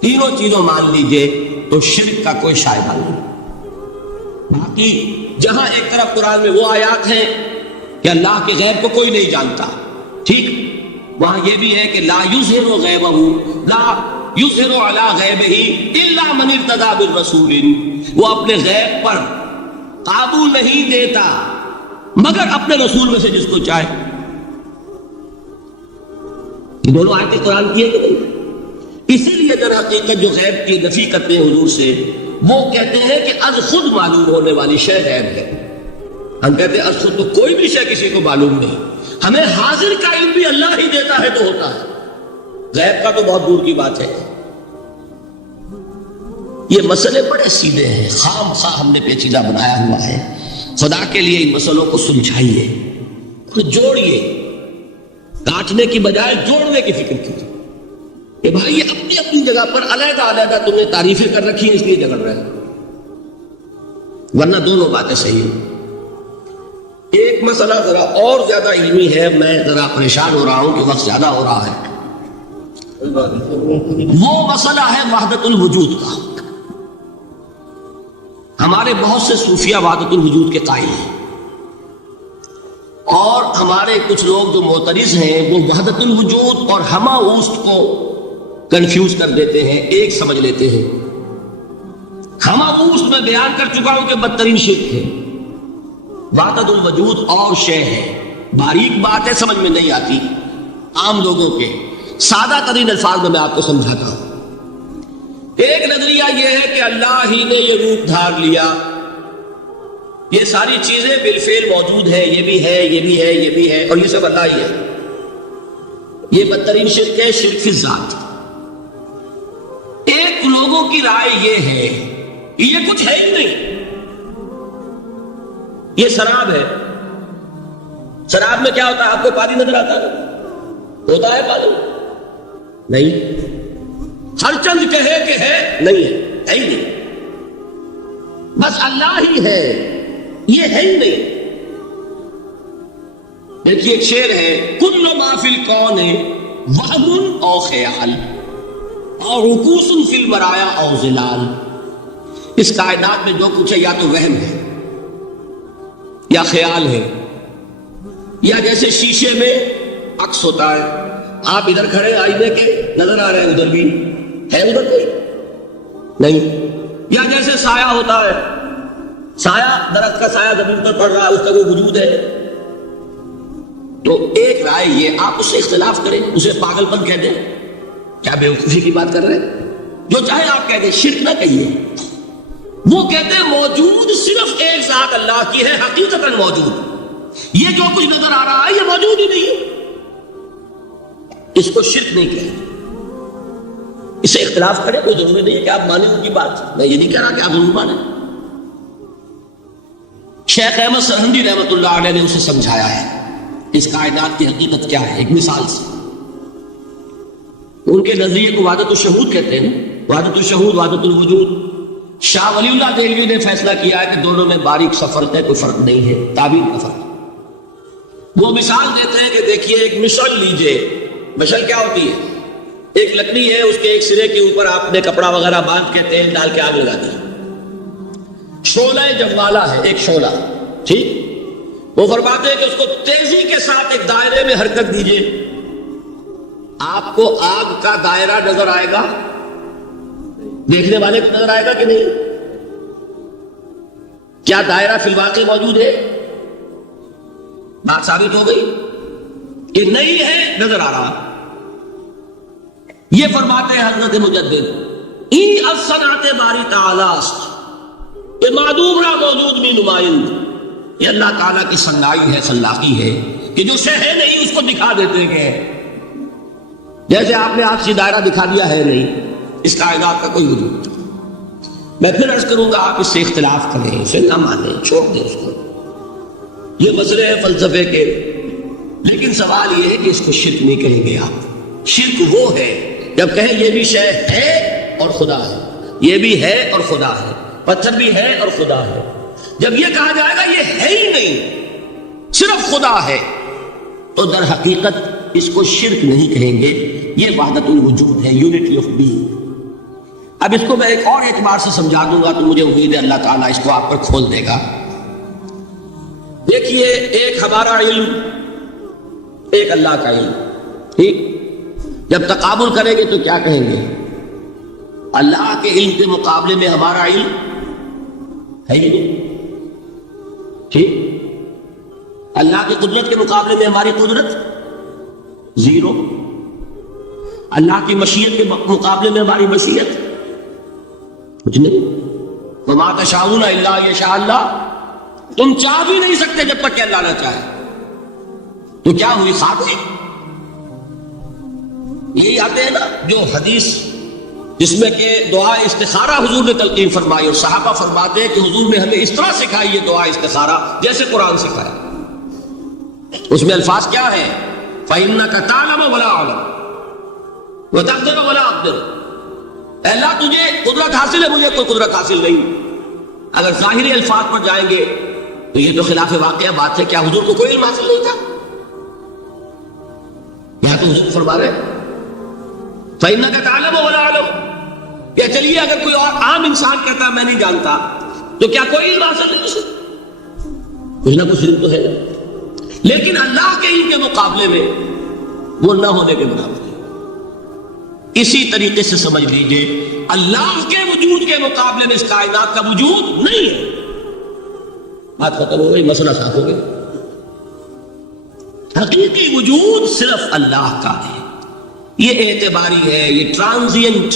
تینوں چیزوں مان لیجئے تو شرک کا کوئی شائبہ نہیں۔ باقی جہاں ایک طرف قرآن میں وہ آیات ہیں کہ اللہ کے غیب کو کوئی نہیں جانتا، ٹھیک، وہاں یہ بھی ہے کہ لا یظہر غیبہ، لا یظہر علی غیبہ الا من ارتضی بالرسول، وہ اپنے غیب پر قابو نہیں دیتا مگر اپنے رسول میں سے جس کو چاہے. یہ دونوں آیتیں قرآن کی ہے کہ نہیں؟ اسی لیے در حقیقت جو غیب کی نفی کرتے ہیں حضور سے، وہ کہتے ہیں کہ از خود معلوم ہونے والی شے غیب ہے. ہم کہتے ہیں از خود تو کوئی بھی شے کسی کو معلوم نہیں، ہمیں حاضر کا علم بھی اللہ ہی دیتا ہے تو ہوتا ہے، غیب کا تو بہت دور کی بات ہے. یہ مسئلے بڑے سیدھے ہیں، خام خواہ ہم نے پیچیدہ بنایا ہوا ہے. خدا کے لیے ان مسئلوں کو سلجھائیے، جوڑیے، کاٹنے کی بجائے جوڑنے کی فکر کیجیے کہ بھائی یہ اپنی اپنی جگہ پر علیحدہ علیحدہ تم نے تعریفیں کر رکھی ہیں اس لیے جھگڑ رہے ہیں، ورنہ دونوں باتیں صحیح ہیں. ایک مسئلہ ذرا اور زیادہ علمی ہے، میں ذرا پریشان ہو رہا ہوں کہ وقت زیادہ ہو رہا ہے. وہ مسئلہ ہے وحدت الوجود کا. ہمارے بہت سے صوفیہ وحدت الوجود کے قائل ہیں، اور ہمارے کچھ لوگ جو معترض ہیں وہ وحدت الوجود اور ہمہ اوست کو کنفیوز کر دیتے ہیں، ایک سمجھ لیتے ہیں. ہمہ اوست میں بیان کر چکا ہوں کہ بدترین شرک ہے. وحدت الوجود اور شے ہے، باریک بات ہے، سمجھ میں نہیں آتی عام لوگوں کے. سادہ ترین الفاظ میں آپ کو سمجھاتا ہوں. ایک نظریہ یہ ہے کہ اللہ ہی نے یہ روپ دھار لیا، یہ ساری چیزیں بالفعل موجود ہیں، یہ بھی ہے، یہ بھی ہے، یہ بھی ہے، اور یہ سب اللہ ہی ہے. یہ بدترین شرک ہے، شرک فی الذات. ایک لوگوں کی رائے یہ ہے کہ یہ کچھ ہے ہی نہیں، یہ شراب ہے. شراب میں کیا ہوتا ہے؟ آپ کو پانی نظر آتا ہے؟ ہوتا ہے پانی؟ نہیں. ہر چند کہے کہ ہے، نہیں ہے ہی نہیں. بس اللہ ہی ہے، یہ ہے ہی نہیں. دیکھیے ایک شعر ہے، کل ما فی الکون وہم او خیال اور رکوس فی البرایا او ظلال. اس کائنات میں جو کچھ ہے یا تو وہم ہے یا خیال ہے، یا جیسے شیشے میں عکس ہوتا ہے، آپ ادھر کھڑے آئینے کے نظر آ رہے ہیں، ادھر بھی ہے، ادھر کوئی نہیں. یا جیسے سایہ ہوتا ہے، سایہ درخت کا سایہ زمین پر پڑ رہا ہے، اس کا کوئی وجود ہے. تو ایک رائے یہ، آپ اس سے اختلاف کریں، اسے پاگل پن کہہ دیں، کیا بیوقوفی کی بات کر رہے ہیں؟ جو چاہے آپ کہہ دیں، شرک نہ کہیے. وہ کہتے ہیں موجود صرف ایک ذات اللہ کی ہے، حقیقتاً موجود. یہ جو کچھ نظر آ رہا ہے یہ موجود ہی نہیں ہے. اس کو شرک نہیں کہتے. اس سے اختلاف کریں، کوئی ضروری نہیں ہے کہ آپ مانیں ان کی بات. میں یہ نہیں کہہ رہا کہ آپ ضرور مانیں. شیخ احمد سرہندی رحمۃ اللہ علیہ نے اسے سمجھایا ہے اس کائنات کی حقیقت کیا ہے، ایک مثال سے. ان کے نظریے کو وحدت الشہود کہتے ہیں، وحدت الشہود، وحدت الوجود. شاہ ولی اللہ دہلوی نے فیصلہ کیا ہے کہ دونوں میں باریک سا فرق ہے، کوئی فرق نہیں ہے، تعبیر کا فرق. وہ مثال دیتے ہیں کہ دیکھیے ایک مشعل لیجئے. مشعل کیا ہوتی ہے؟ ایک لکڑی ہے، اس کے ایک سرے کے اوپر آپ نے کپڑا وغیرہ باندھ کے تیل ڈال کے آگ لگا دی. شعلہ جوالا ہے، ایک شعلہ، ٹھیک. وہ فرماتے ہیں کہ اس کو تیزی کے ساتھ ایک دائرے میں حرکت دیجئے، آپ کو آگ کا دائرہ نظر آئے گا، دیکھنے والے کو نظر آئے گا کہ نہیں؟ کیا دائرہ فی الواقع موجود ہے؟ بات ثابت ہو گئی کہ نہیں ہے، نظر آ رہا. یہ فرماتے ہیں حضرت مجدد، ای الصنعت باری تعالی است، یہ معدوم را موجود میں نمائند. یہ اللہ تعالیٰ کی صنائی ہے، خلاقی ہے کہ جو شے ہے نہیں اس کو دکھا دیتے ہیں. جیسے آپ نے آپ سے دائرہ دکھا دیا ہے نہیں، اس کائنات کا کوئی وجود. میں پھر عرض کروں گا آپ اس سے اختلاف کریں، اسے نہ مانیں، چھوڑ دیں اس کو. یہ مسئلے ہیں فلسفے کے، لیکن سوال یہ ہے کہ اس کو شرک نہیں کہیں گے آپ. شرک وہ ہے جب کہیں یہ بھی شے ہے اور خدا ہے، یہ بھی ہے اور خدا ہے، پتھر بھی ہے اور خدا ہے. جب یہ کہا جائے گا یہ ہے ہی نہیں، صرف خدا ہے، تو در حقیقت اس کو شرک نہیں کہیں گے. یہ وحدت الوجود ہے، یونٹی آف بینگ. اب اس کو میں ایک اور اعتبار سے سمجھا دوں گا تو مجھے امید ہے اللہ تعالیٰ اس کو آپ پر کھول دے گا. دیکھیے ایک ہمارا علم، ایک اللہ کا علم، ٹھیک. جب تقابل کریں گے تو کیا کہیں گے؟ اللہ کے علم کے مقابلے میں ہمارا علم ہے ہی نہیں، ٹھیک. اللہ کی قدرت کے مقابلے میں ہماری قدرت زیرو، اللہ کی مشیت کے مقابلے میں ہماری مشیت کچھ نہیں۔ وما تشاءون الا یشاء اللہ، تم چاہ بھی نہیں سکتے جب تک کہ اللہ نہ چاہے۔ تو کیا ہوئی؟ خواب ہوئی۔ یہی آتے ہیں نا جو حدیث جس میں کہ دعا استخارہ حضور نے تلقین فرمائی، اور صحابہ فرماتے ہیں کہ حضور نے ہمیں اس طرح سکھائی یہ دعا استخارہ جیسے قرآن سکھایا۔ اس میں الفاظ کیا ہے؟ فَإِنَّكَ تَعْلَمُ وَلَا أَعْلَمُ وَتَقْدِرُ وَلَا أَقْدِرُ، اے اللہ تجھے قدرت حاصل ہے، مجھے کوئی قدرت حاصل نہیں۔ اگر ظاہری الفاظ پر جائیں گے تو یہ تو خلاف واقعہ بات ہے۔ کیا حضور کو کوئی علم حاصل نہیں تھا؟ یہاں تو حضور فرما رہے ہیں فَإِنَّكَ تَعْلَمُ وَلَا أَعْلَمُ، یا چلیے اگر کوئی اور عام انسان کہتا ہے میں نہیں جانتا، تو کیا کوئی علم حاصل نہیں اسے؟ کچھ نہ کچھ علم تو ہے، لیکن اللہ کے علم کے مقابلے میں وہ نہ ہونے کے برابر ہے۔ اسی طریقے سے سمجھ لیجئے اللہ کے وجود کے مقابلے میں اس کائنات کا وجود نہیں ہے۔ بات ختم ہو گئی، مسئلہ صاف ہو گیا۔ حقیقی وجود صرف اللہ کا ہے، یہ اعتباری ہے، یہ transient,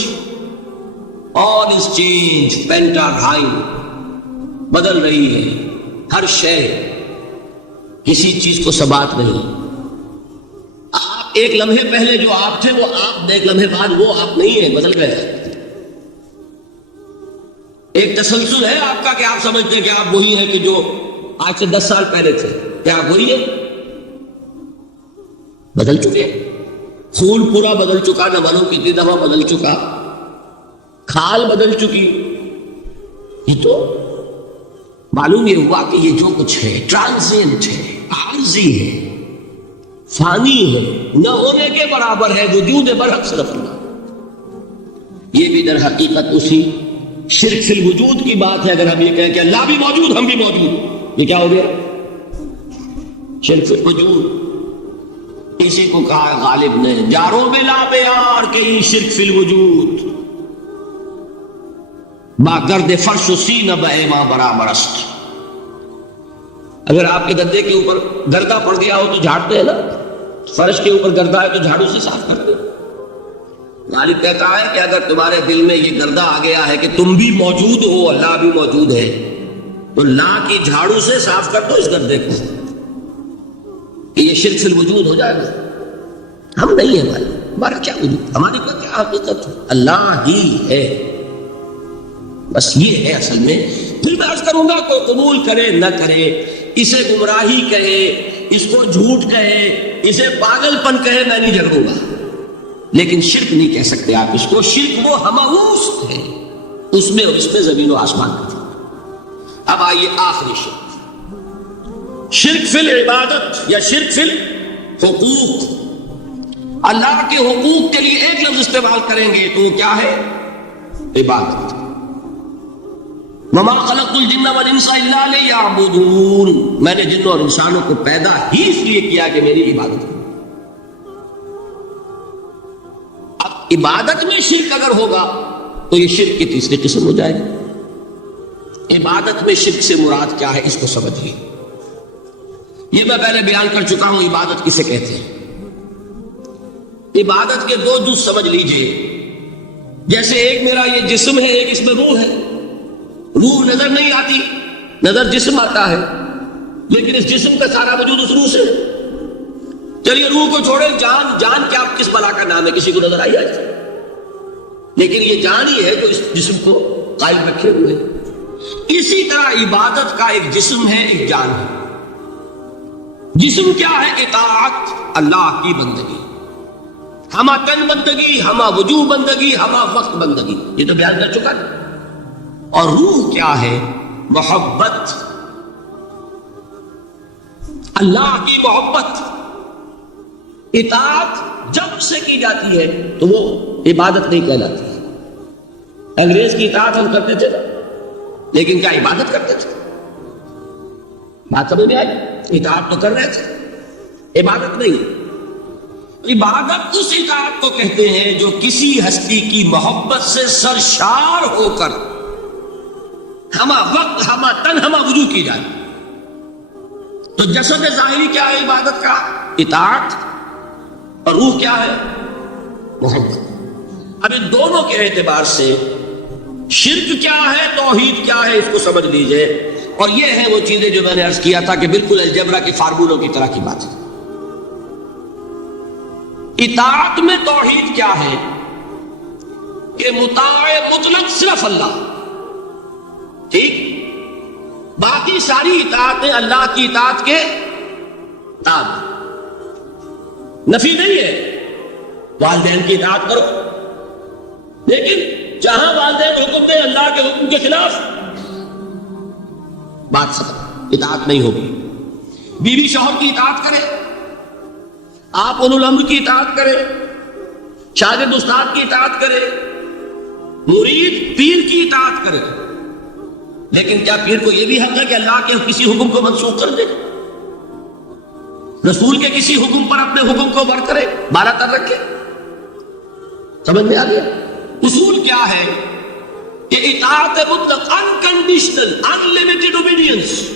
all is change, panta rhei, بدل رہی ہے ہر شے، کسی چیز کو ثبات نہیں۔ آپ ایک لمحے پہلے جو آپ تھے وہ آپ، ایک لمحے بعد وہ آپ نہیں ہیں، بدل گئے۔ ایک تسلسل ہے آپ کا کہ آپ سمجھتے ہیں کہ آپ وہی ہیں کہ جو آج سے 10 سال پہلے تھے۔ کیا آپ وہی ہیں؟ بدل چکے، خون پورا بدل چکا، نمنوں کتنی دفعہ بدل چکا، کھال بدل چکی۔ یہ تو معلوم یہ ہوا کہ یہ جو کچھ ہے ٹرانزینٹ ہے، عارضی ہے، فانی ہے، نہ ہونے کے برابر ہے، وجود برحق صرف اللہ۔ یہ بھی در حقیقت اسی شرک فی الوجود کی بات ہے۔ اگر ہم یہ کہیں کہ اللہ بھی موجود ہم بھی موجود، یہ کیا ہو گیا؟ شرک فی الوجود۔ اسی کو کہا غالب نے جاروں میں لا بیار کہیں شرک فی الوجود، با گرد فرش و سینہ بے ما برابر است۔ اگر آپ کے گدے کے اوپر گردہ پڑ گیا ہو تو جھاڑتے ہیں نا، فرش کے اوپر گردہ ہے تو جھاڑو سے صاف کرتے ہیں۔ غالب کہتا ہے کہ اگر تمہارے دل میں یہ گردہ آ گیا ہے کہ تم بھی موجود ہو، اللہ بھی موجود ہے، تو لا کی جھاڑو سے صاف کر دو اس گردے کو، کہ یہ شرک فی الوجود ہو جائے گا۔ ہم نہیں ہیں، ہمارا کیا وجود، ہماری کوئی کیا حقیقت، اللہ ہی ہے، بس یہ ہے اصل میں۔ پھر میں عرض کروں گا کوئی قبول کرے نہ کرے، اسے گمراہی کہے، اس کو جھوٹ کہے، اسے پاگل پن کہے، میں نہیں جھگڑوں گا، لیکن شرک نہیں کہہ سکتے آپ اس کو۔ شرک وہ ہماؤس ہے، اس میں اور اس میں زمین و آسمان کا فرق۔ اب آئیے آخری شرک، شرک فی العبادت یا شرک فی الحقوق۔ اللہ کے حقوق کے لیے ایک لفظ استعمال کریں گے تو وہ کیا ہے؟ عبادت۔ وما خلقت الجن والانس الا لیعبدون، میں نے جنوں اور انسانوں کو پیدا ہی اس لیے کیا کہ میری عبادت کریں۔ اب عبادت میں شرک اگر ہوگا تو یہ شرک کی تیسری قسم ہو جائے گی۔ عبادت میں شرک سے مراد کیا ہے اس کو سمجھیے۔ یہ میں پہلے بیان کر چکا ہوں عبادت کسے کہتے ہیں۔ عبادت کے دو جز سمجھ لیجئے، جیسے ایک میرا یہ جسم ہے، ایک اس میں روح ہے۔ روح نظر نہیں آتی، نظر جسم آتا ہے، لیکن اس جسم کا سارا وجود اس روح سے ہے۔ چلیے روح کو چھوڑے، جان، جان کیا کس بلا کا نام ہے، کسی کو نظر آئی آج؟ لیکن یہ جان ہی ہے جو اس جسم کو قائم رکھے ہوئے۔ اسی طرح عبادت کا ایک جسم ہے، ایک جان ہے۔ جسم کیا ہے؟ اطاعت، اللہ کی بندگی، ہما تن بندگی، ہما وجوہ بندگی، ہما وقت بندگی، یہ تو بیان کر چکا ہے۔ اور روح کیا ہے؟ محبت، اللہ کی محبت۔ اطاعت جب سے کی جاتی ہے تو وہ عبادت نہیں کہلاتی ہے۔ انگریز کی اطاعت ہم کرتے تھے لیکن کیا عبادت کرتے تھے؟ بات سمجھ میں آئی؟ اطاعت تو کر رہے تھے، عبادت نہیں۔ عبادت اس اطاعت کو کہتے ہیں جو کسی ہستی کی محبت سے سرشار ہو کر ہما وقت، ہما تن، ہما وجود کی جائے۔ تو جسد ظاہری کیا ہے عبادت کا؟ اطاعت، اور روح کیا ہے؟ محبت۔ اب ان دونوں کے اعتبار سے شرک کیا ہے، توحید کیا ہے، اس کو سمجھ لیجئے۔ اور یہ ہے وہ چیزیں جو میں نے عرض کیا تھا کہ بالکل الجبرا کے فارمولوں کی طرح کی بات ہے۔ اطاعت میں توحید کیا ہے کہ مطاع مطلق صرف اللہ، ٹھیک، باقی ساری اطاعتیں اللہ کی اطاعت کے تابع۔ نفی نہیں ہے، والدین کی اطاعت کرو، لیکن جہاں والدین حکم دیں اللہ کے حکم کے خلاف، بات ختم، اطاعت نہیں ہوگی۔ بیوی شوہر کی اطاعت کرے، آپ اولو الامر کی اطاعت کرے، شاگرد استاد کی اطاعت کرے، مرید پیر کی اطاعت کرے، لیکن کیا پیر کو یہ بھی حق ہے کہ اللہ کے کسی حکم کو منسوخ کر دے، رسول کے کسی حکم پر اپنے حکم کو بر کرے، بالا تر رکھے؟ سمجھ میں آ گیا؟ اصول کیا ہے کہ اطاعت مطلق unconditional unlimited obedience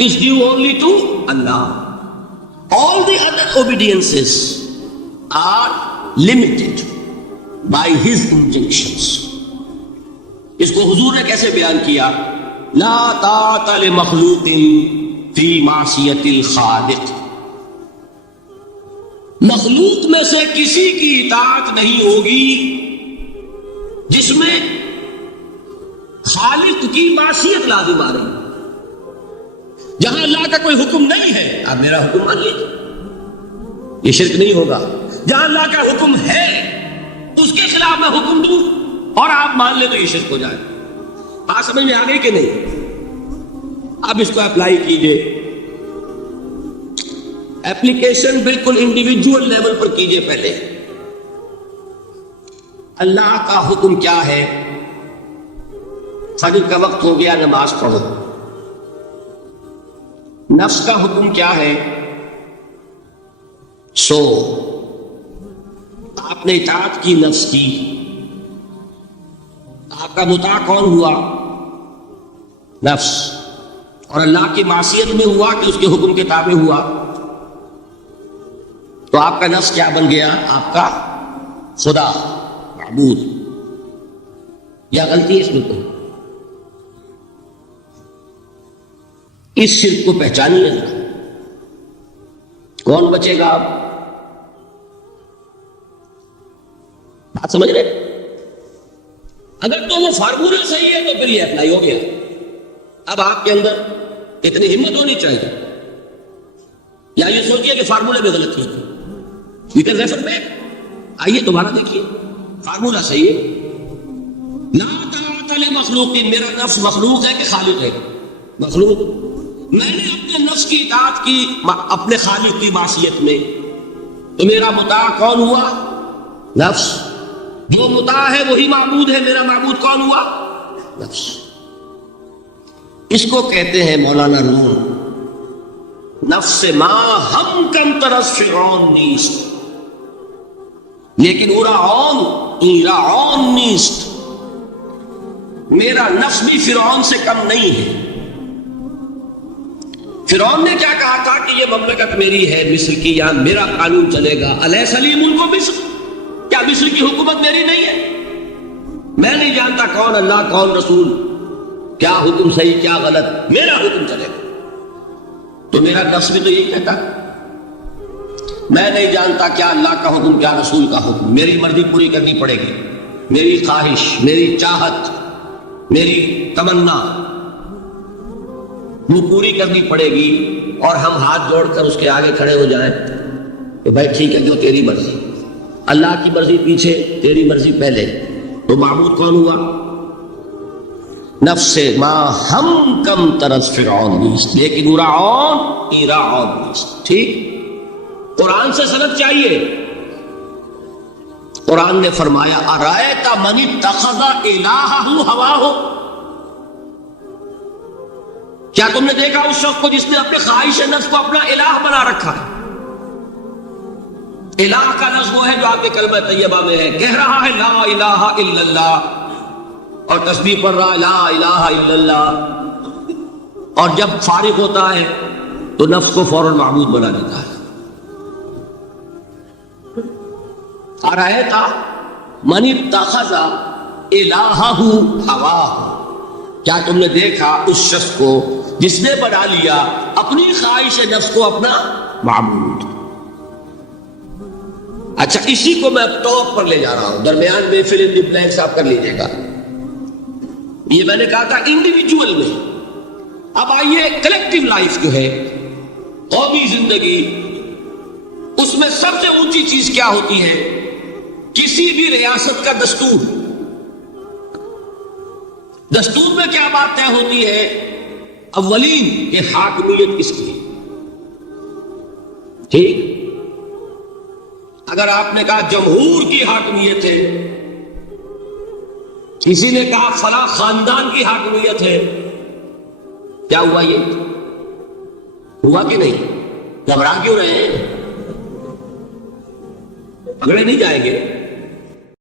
is due only to Allah. All the other obediences are limited by His injunctions. اس کو حضور نے کیسے بیان کیا؟ لا طاعت لمخلوق فی معصیت الخالق۔ مخلوق میں سے کسی کی اطاعت نہیں ہوگی جس میں خالق کی معصیت لازم آ رہی۔ جہاں اللہ کا کوئی حکم نہیں ہے آپ میرا حکم مان لیجیے، یہ شرک نہیں ہوگا۔ جہاں اللہ کا حکم ہے اس کے خلاف میں حکم دوں اور آپ مان لیں تو یہ شرک ہو جائے۔ بات سمجھ میں آ گئی کہ نہیں؟ اب اس کو اپلائی کیجئے، اپلیکیشن بالکل انڈیویجول لیول پر کیجئے۔ پہلے اللہ کا حکم کیا ہے؟ فجر کا وقت ہو گیا، نماز پڑھو۔ نفس کا حکم کیا ہے؟ سو۔ آپ نے اطاعت کی نفس کی، آپ کا مطاع کون ہوا؟ نفس۔ اور اللہ کی معصیت میں ہوا کہ اس کے حکم کے تابع ہوا، تو آپ کا نفس کیا بن گیا؟ آپ کا خدا، معبود۔ یا غلطی ہے اس میں؟ اس شرک کو پہچانیے، کون بچے گا؟ آپ بات سمجھ رہے؟ اگر تو وہ فارمولہ صحیح ہے تو پھر یہ اپلائی ہو گیا۔ اب آپ کے اندر اتنی ہمت ہونی چاہیے، یا یہ سوچیے کہ فارمولے میں غلطی ہے، یو کین ریفر بیک، آئیے دوبارہ دیکھیے، فارمولہ صحیح ہے۔ لا طاعت لمخلوق، میرا نفس مخلوق ہے کہ خالق ہے؟ مخلوق۔ میں نے اپنے نفس کی اطاعت کی اپنے خالق کی معصیت میں، تو میرا مطاع کون ہوا؟ نفس۔ جو مطاع ہے وہی معبود ہے، میرا معبود کون ہوا؟ نفس۔ اس کو کہتے ہیں مولانا روم، نفس ما ہم کم طرف فرعون نیست، لیکن ایرعون نیست، میرا نفس بھی فرعون سے کم نہیں ہے۔ فرعون نے کیا کہا تھا کہ یہ مملکت میری ہے مصر کی، یہاں میرا قانون چلے گا، الیس لی ملک مصر، کیا مصر کی حکومت میری نہیں ہے؟ میں نہیں جانتا کون اللہ کون رسول، کیا حکم صحیح کیا غلط، میرا حکم چلے گا۔ تو میرا نفس بھی تو یہی کہتا، میں نہیں جانتا کیا اللہ کا حکم کیا رسول کا حکم، میری مرضی پوری کرنی پڑے گی، میری خواہش، میری چاہت، میری تمنا وہ پوری کرنی پڑے گی، اور ہم ہاتھ جوڑ کر اس کے آگے کھڑے ہو جائیں کہ بھائی ٹھیک ہے جو تیری مرضی، اللہ کی مرضی پیچھے، تیری مرضی پہلے۔ تو معبود کون ہوا؟ نفس ما ہم کم طرز فرعون نیست، لیکن ایرعون نیست۔ ٹھیک، قرآن سے سند چاہیے۔ قرآن نے فرمایا ارأیت من اتخذ الہہ ہواہ، کیا تم نے دیکھا اس شخص کو جس نے اپنے خواہش نفس کو اپنا الہ بنا رکھا ہے؟ الہ کا لفظ وہ ہے جو آپ کے کلمہ طیبہ میں ہے، کہہ رہا ہے لا الہ الا اللہ، اور تسبیح پڑھ رہا ہے لا الہ الا اللہ، اور جب فارغ ہوتا ہے تو نفس کو فوراً معبود بنا دیتا ہے. ارأیت من اتخذ الہہ ہواہ، کیا تم نے دیکھا اس شخص کو جس نے بنا لیا اپنی خواہش نفس کو اپنا معبود. اچھا اسی کو میں ٹاپ پر لے جا رہا ہوں، درمیان میں فل ان دی بلینکس آپ کر لیجئے گا. یہ میں نے کہا تھا انڈیویجول میں. اب آئیے کلیکٹیو لائف جو ہے، قومی زندگی، اس میں سب سے اونچی چیز کیا ہوتی ہے؟ کسی بھی ریاست کا دستور. دستور میں کیا بات طے ہوتی ہے؟ اولین کہ حاکمیت کس کی ہے. ٹھیک، اگر آپ نے کہا جمہور کی حاکمیت ہے، کسی نے کہا فلاں خاندان کی حاکمیت ہے، کیا ہوا؟ یہ ہوا کہ نہیں؟ گھبرا کیوں رہے ہیں؟ پکڑے نہیں جائیں گے.